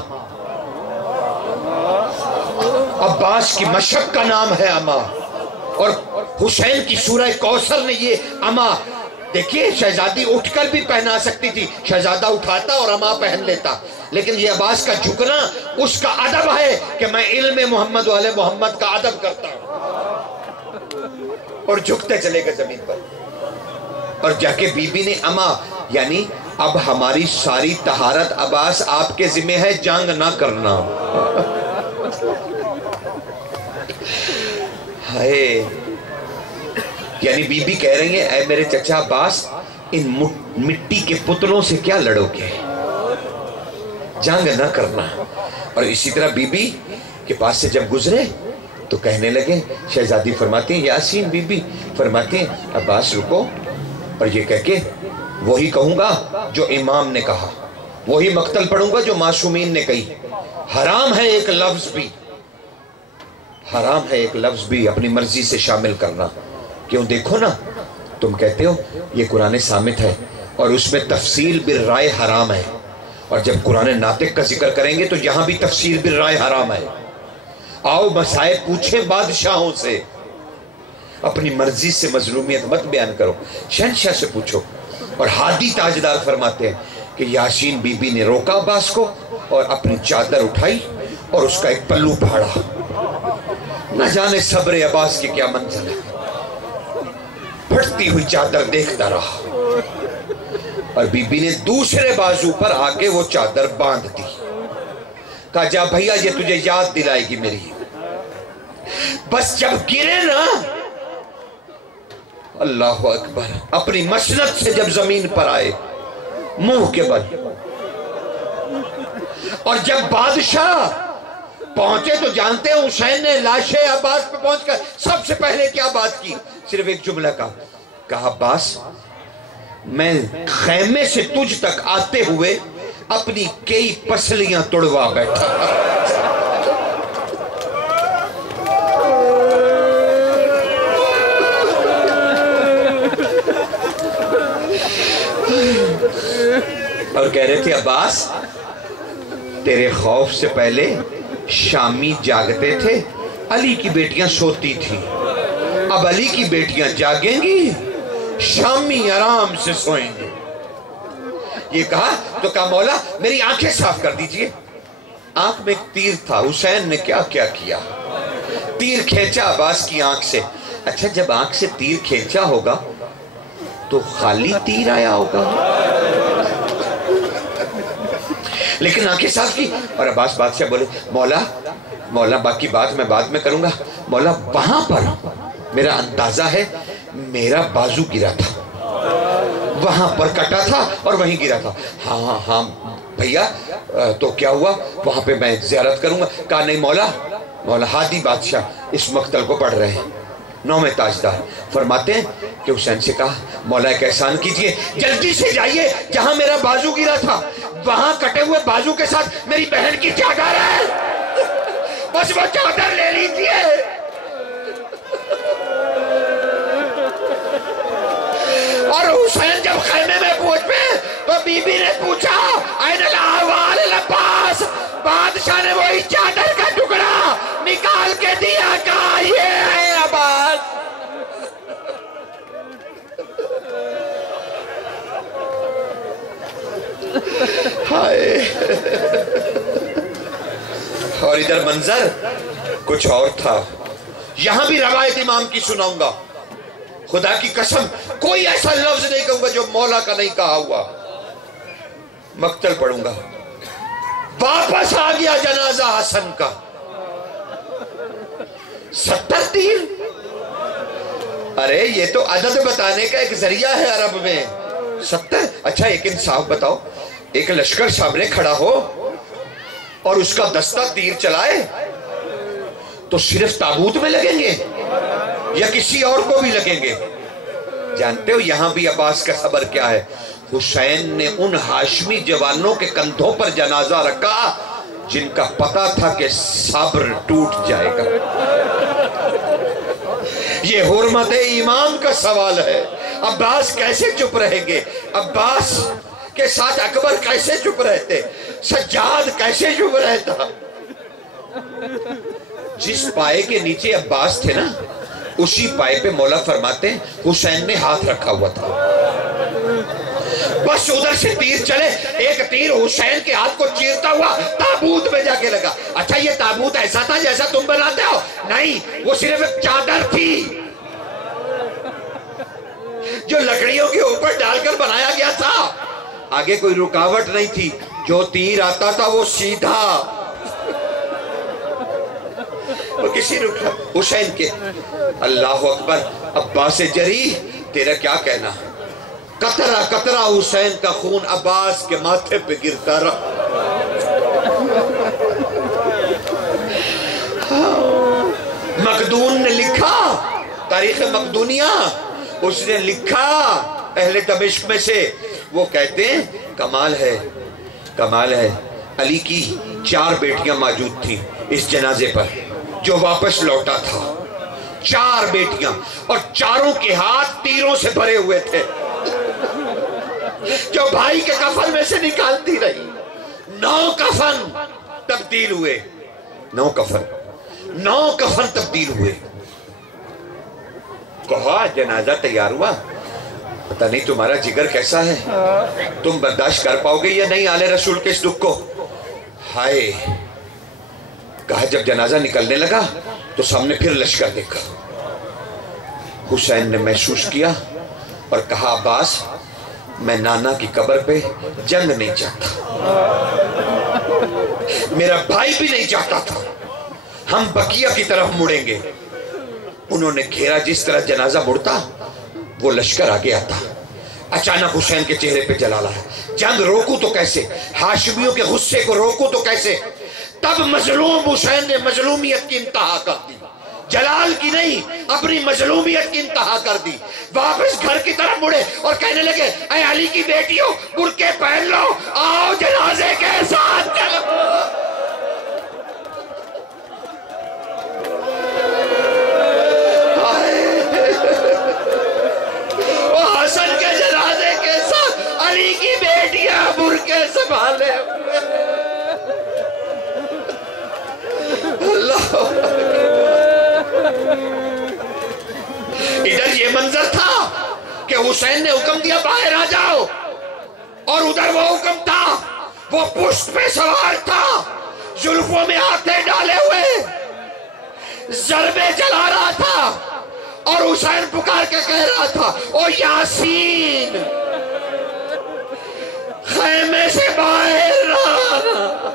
عباس کی مشک کا نام ہے اما، اور حسین کی سورہ کوثر نے یہ اما، دیکھیے شہزادی اٹھ کر بھی پہنا سکتی تھی، شہزادہ اٹھاتا اور اما پہن لیتا، لیکن یہ عباس کا جھکنا اس کا ادب ہے کہ میں علم محمد والے محمد کا ادب کرتا ہوں، اور جھکتے چلے گئے زمین پر، اور جا کے بی بی نے اما، یعنی اب ہماری ساری طہارت عباس آپ کے ذمہ ہے، جنگ نہ کرنا۔ ہائے، یعنی بی بی کہہ رہی ہیں اے میرے چچا عباس، ان مٹی کے پتلوں سے کیا لڑو گے، جنگ نہ کرنا۔ اور اسی طرح بی بی کے پاس سے جب گزرے تو کہنے لگے، شہزادی فرماتی ہیں، یاسین بی بی فرماتی ہیں عباس رکو، اور یہ کہہ کے وہی کہوں گا جو امام نے کہا، وہی مقتل پڑھوں گا جو معصومین نے کہی، حرام ہے ایک لفظ بھی، حرام ہے ایک لفظ بھی اپنی مرضی سے شامل کرنا۔ کیوں؟ دیکھو نا، تم کہتے ہو یہ قرآن صامت ہے اور اس میں تفسیر بالرائے حرام ہے، اور جب قرآن ناطق کا ذکر کریں گے تو یہاں بھی تفسیر بالرائے حرام ہے۔ آؤ مسائل پوچھیں بادشاہوں سے، اپنی مرضی سے مظلومیت مت بیان کرو، شہنشاہ سے پوچھو۔ اور ہادی تاجدار فرماتے ہیں کہ یاسین بی بی نے روکا عباس کو اور اپنی چادر اٹھائی اور اس کا ایک پلو پھاڑا، نہ جانے صبر عباس کی کیا منزل ہے، پھٹتی ہوئی چادر دیکھتا رہا، اور بی بی نے دوسرے بازو پر آ کے وہ چادر باندھ دی، کہا جا بھیا یہ تجھے یاد دلائے گی میری، بس جب گرے نا، اللہ اکبر، اپنی مسند سے جب زمین پر آئے منہ کے بل، اور جب بادشاہ پہنچے تو جانتے ہیں حسین نے لاش عباس پہ پہنچ کر سب سے پہلے کیا بات کی؟ صرف ایک جملہ کہا عباس میں خیمے سے تجھ تک آتے ہوئے اپنی کئی پسلیاں توڑوا بیٹھا، اور کہہ رہے تھے عباس تیرے خوف سے پہلے شامی جاگتے تھے، علی کی بیٹیاں سوتی تھی، اب علی کی بیٹیاں جاگیں گی، شامی آرام سے سوئیں گے۔ یہ کہا تو کہا مولا میری آنکھیں صاف کر دیجئے۔ آنکھ میں ایک تیر تھا، حسین نے کیا کیا کیا، تیر کھینچا عباس کی آنکھ سے۔ اچھا جب آنکھ سے تیر کھینچا ہوگا تو خالی تیر آیا ہوگا، لیکن آنکھیں صاف کی، اور عباس بادشاہ بولے مولا باقی بات میں بعد میں کروں گا، مولا وہاں پر میرا اندازہ ہے میرا بازو گرا تھا، وہاں پر کٹا تھا اور وہیں گرا تھا۔ ہاں بھیا تو کیا ہوا، وہاں پہ میں زیارت کروں گا۔ کہا نہیں مولا ہادی بادشاہ اس مقتل کو پڑھ رہے ہیں، نوم تاجدار فرماتے ہیں کہ حسین سے کہا مولا ایک احسان کیجئے، جلدی سے جائیے جہاں میرا بازو گرا تھا، وہاں کٹے ہوئے بازو کے ساتھ میری بہن کی چادر ہے، بس وہ چادر لے لیجئے۔ اور حسین جب خیمے میں پہنچے تو بی بی نے پوچھا این الاحوال العباس، بادشاہ نے وہی چادر کا ٹکڑا نکال کے دیا، کہا یہ ہے عباس۔ ہائے، اور ادھر منظر کچھ اور تھا۔ یہاں بھی روایت امام کی سناؤں گا، خدا کی قسم کوئی ایسا لفظ نہیں کہوں گا جو مولا کا نہیں کہا ہوا، مقتل پڑھوں گا۔ واپس آ گیا جنازہ حسن کا، 70 تیر، ارے یہ تو عدد بتانے کا ایک ذریعہ ہے عرب میں، 70۔ اچھا ایک انصاف بتاؤ، ایک لشکر سامنے کھڑا ہو اور اس کا دستہ تیر چلائے تو صرف تابوت میں لگیں گے یا کسی اور کو بھی لگیں گے؟ جانتے ہو یہاں بھی عباس کا خبر کیا ہے؟ حسین نے ان ہاشمی جوانوں کے کندھوں پر جنازہ رکھا جن کا پتا تھا کہ صبر ٹوٹ جائے گا۔ یہ حرمت ایمان کا سوال ہے۔ عباس کیسے چپ رہیں گے؟ عباس کے ساتھ اکبر کیسے چپ رہتے؟ سجاد کیسے چپ رہتا؟ جس پائے کے نیچے عباس تھے نا، اسی پائے پہ مولا فرماتے ہیں حسین نے ہاتھ رکھا ہوا تھا۔ بس ادھر سے تیر چلے، ایک تیر حسین کے ہاتھ کو چیرتا ہوا تابوت میں جا کے لگا۔ اچھا یہ تابوت ایسا تھا جیسا تم بناتے ہو؟ نہیں، وہ صرف ایک چادر تھی جو لکڑیوں کے اوپر ڈال کر بنایا گیا تھا۔ آگے کوئی رکاوٹ نہیں تھی، جو تیر آتا تھا وہ سیدھا وہ کسی حسین کے۔ اللہ اکبر۔ عباس جری تیرا کیا کہنا؟ قطرہ قطرہ حسین کا خون عباس کے ماتھے پہ گرتا رہا۔ مقدون نے لکھا، تاریخ مقدونیہ، اس نے لکھا اہل دمشق میں سے، وہ کہتے ہیں کمال ہے، کمال ہے، علی کی 4 بیٹیاں موجود تھیں اس جنازے پر جو واپس لوٹا تھا۔ 4 بیٹیاں، اور چاروں کے ہاتھ تیروں سے بھرے ہوئے تھے جو بھائی کے کفن میں سے نکالتی رہی۔ 9 کفن تبدیل ہوئے، 9 کفن تبدیل ہوئے۔ کہا جنازہ تیار ہوا، پتہ نہیں تمہارا جگر کیسا ہے، تم برداشت کر پاؤ گے یا نہیں آل رسول کے اس دکھ کو؟ ہائے، کہا جب جنازہ نکلنے لگا تو سامنے پھر لشکر دیکھا۔ حسین نے محسوس کیا اور کہا عباس میں نانا کی قبر پہ جنگ نہیں چاہتا، میرا بھائی بھی نہیں چاہتا تھا، ہم بقیہ کی طرف مڑیں گے۔ انہوں نے گھیرا، جس طرح جنازہ مڑتا وہ لشکر آگے آتا۔ اچانک حسین کے چہرے پہ جلال آیا، جنگ روکوں تو کیسے، ہاشمیوں کے غصے کو روکوں تو کیسے؟ تب مظلوم حسین نے مظلومیت کی انتہا کر دی، جلال کی نہیں، اپنی مظلومیت کی انتہا کر دی۔ واپس گھر کی طرف مڑے اور کہنے لگے اے علی کی بیٹیوں، برقعے پہن لو، آؤ جنازے کے ساتھ چلو۔ حسن کے جنازے کے ساتھ علی کی بیٹیاں برقعے سنبھالے ہوئے۔ اللہ، ادھر یہ منظر تھا کہ حسین نے حکم دیا باہر آ جاؤ، اور ادھر وہ حکم تھا، وہ پشت پہ سوار تھا، زلفوں میں ہاتھیں ڈالے ہوئے ضربے چلا رہا تھا، اور حسین پکار کے کہہ رہا تھا او یاسین خیمے سے باہر رہا۔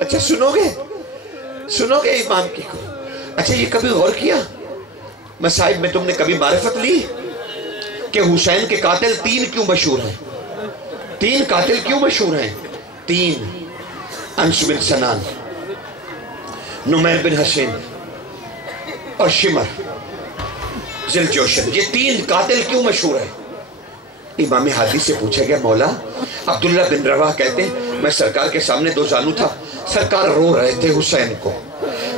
اچھا سنو گے امام کی کو؟ اچھا یہ کبھی غور کیا مصائب میں، تم نے کبھی معرفت لی کہ حسین کے قاتل 3 کیوں مشہور ہیں؟ 3 قاتل کیوں مشہور ہیں؟ 3 انس بن سنان، نمیر بن حسین اور شمر ذل جوشن، یہ 3 قاتل کیوں مشہور ہیں؟ امام ہادی سے پوچھا گیا مولا، عبداللہ بن رواح کہتے ہیں میں سرکار کے سامنے 2 زانو تھا، سرکار رو رہے تھے حسین کو،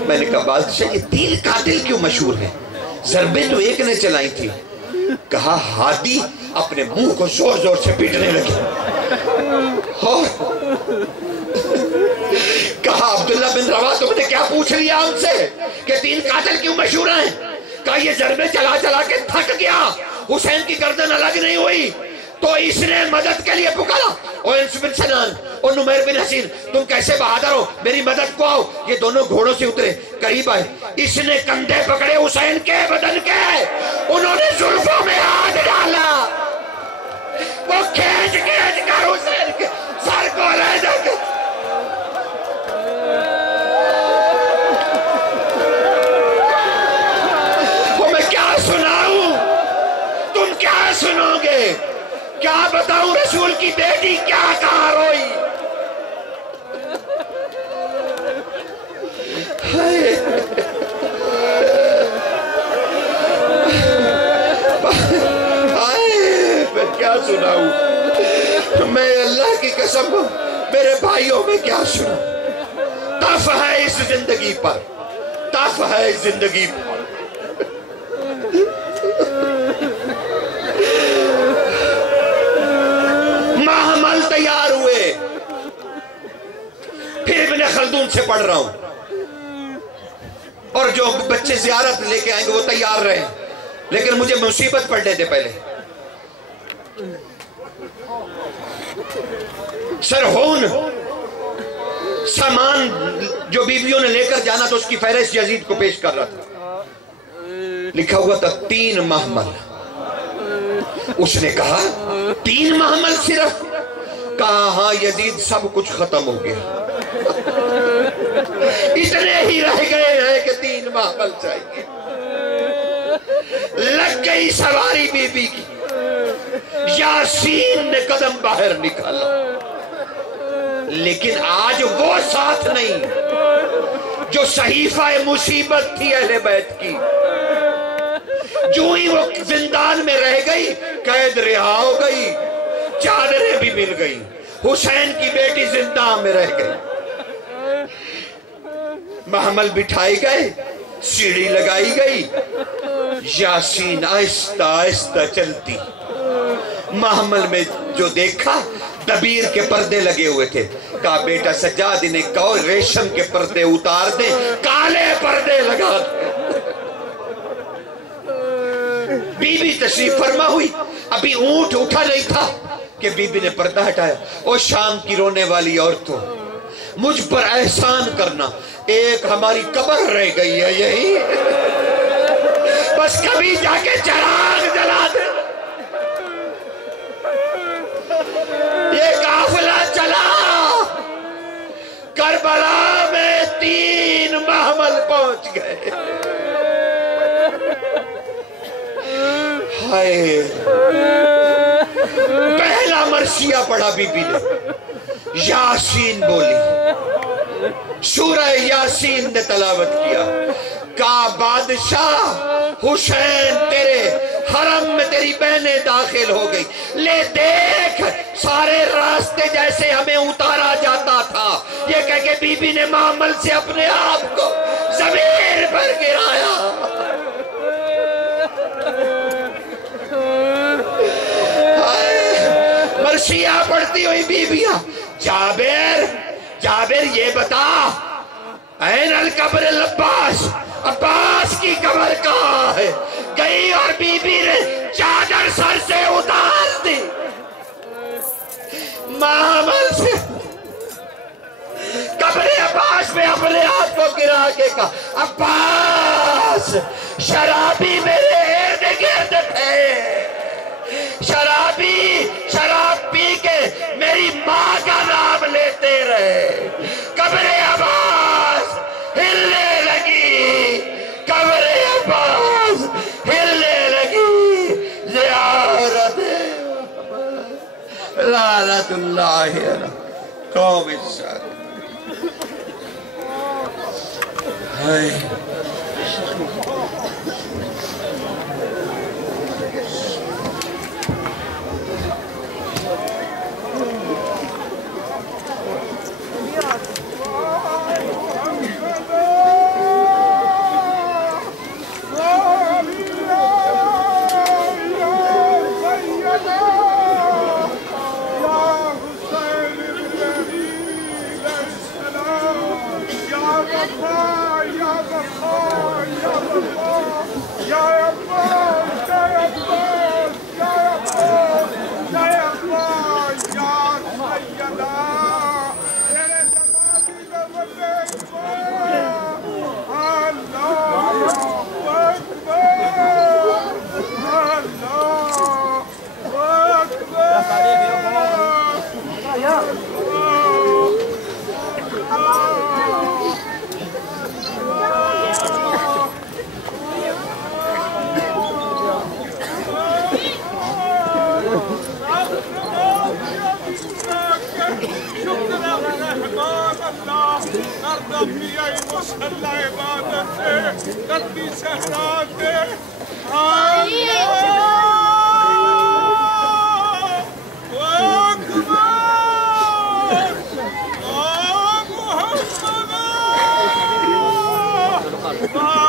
میں نے کہا بادشاہ یہ 3 قاتل کیوں مشہور ہیں؟ ضربیں تو ایک نے چلائی تھی۔ کہا ہادی اپنے منہ کو زور زور سے پیٹنے لگے، اور کہا عبداللہ بن رواح تم نے کیا پوچھ لیا ہم سے کہ 3 قاتل کیوں مشہور ہیں؟ کہا یہ ضربیں چلا چلا کے تھک گیا، حسین کی گردن الگ نہیں ہوئی، تو اس نے مدد کے لیے پکارا او انس بن سنان اور نمیر بن حسین تم کیسے بہادر ہو، میری مدد کو آؤ۔ یہ دونوں گھوڑوں سے اترے، قریب آئے، اس نے کندھے پکڑے حسین کے بدن کے، انہوں نے زلفوں میں ہاتھ ڈالا، وہ کھینچ کر حسین کے سر کو علیحدہ کر سنو گے، کیا بتاؤں رسول کی بیٹی کیا کہا روئی۔ قسم میرے بھائیوں میں کیا سنا، تف ہے اس زندگی پر، تف ہے اس زندگی پر۔ محمل تیار ہوئے، پھر ابن خلدون سے پڑھ رہا ہوں، اور جو بچے زیارت لے کے آئیں گے وہ تیار رہے، لیکن مجھے مصیبت پڑھنے دے پہلے۔ سرحون سامان جو بیویوں نے لے کر جانا تو اس کی فہرست یزید کو پیش کر رہا تھا، لکھا ہوا تھا 3 محمل۔ اس نے کہا 3 محمل صرف؟ کہا ہاں یزید سب کچھ ختم ہو گیا، اتنے ہی رہ گئے ہیں کہ 3 محمل چاہیے۔ لگ گئی سواری بی بی کی، یاسین نے قدم باہر نکالا، لیکن آج وہ ساتھ نہیں جو صحیفہ مصیبت تھی اہل بیت کی۔ جو ہی وہ زندان میں رہ گئی، قید رہا ہو گئی، چادریں بھی مل گئی، حسین کی بیٹی زندان میں رہ گئی، محمل بٹھائی گئے، سیڑھی لگائی گئی، یاسین آہستہ آہستہ چلتی۔ محمل میں جو دیکھا دبیر کے پردے لگے ہوئے تھے، کہا بیٹا سجاد انہیں کہو ریشم کے پردے اتار دیں، کالے پردے لگا دیں۔ بی بی تشریف فرما ہوئی، ابھی اونٹ اٹھا نہیں تھا کہ بی بی نے پردہ ہٹایا۔ او شام کی رونے والی عورتوں، مجھ پر احسان کرنا، ایک ہماری قبر رہ گئی ہے یہی، بس کبھی جا کے چراغ جلا دے۔ یہ قافلہ چلا، کربلا میں 3 محمل پہنچ گئے۔ ہائے، پہلا مرثیہ پڑھا بی بی نے، یاسین بولی، سورہ یاسین نے تلاوت کیا، کہا بادشاہ حسین تیرے حرم میں تیری بہنیں داخل ہو گئی، لے دیکھ سارے راستے جیسے ہمیں اتارا جاتا تھا۔ یہ کہہ کے بی بی نے محمل سے اپنے آپ کو زمین پر گرایا۔ مرثیہ پڑھتی ہوئی بیویاں، جابر یہ بتا این القبر العباس، عباس کی قبر کہاں ہے؟ گئی اور بی بی نے چادر سر سے اتار دی، محمل سے قبر عباس میں اپنے ہاتھ کو گرا کے کہا عباس شرابی میرے ارد گرد تھے، شرابی شراب پی کے میری ماں کا نام لیتے رہے۔ قبر عباس ہلنے لگی، قبر عباس ہلنے لگی، زیارت لعنت اللہ علیہ قوم الظالمین۔ اللہ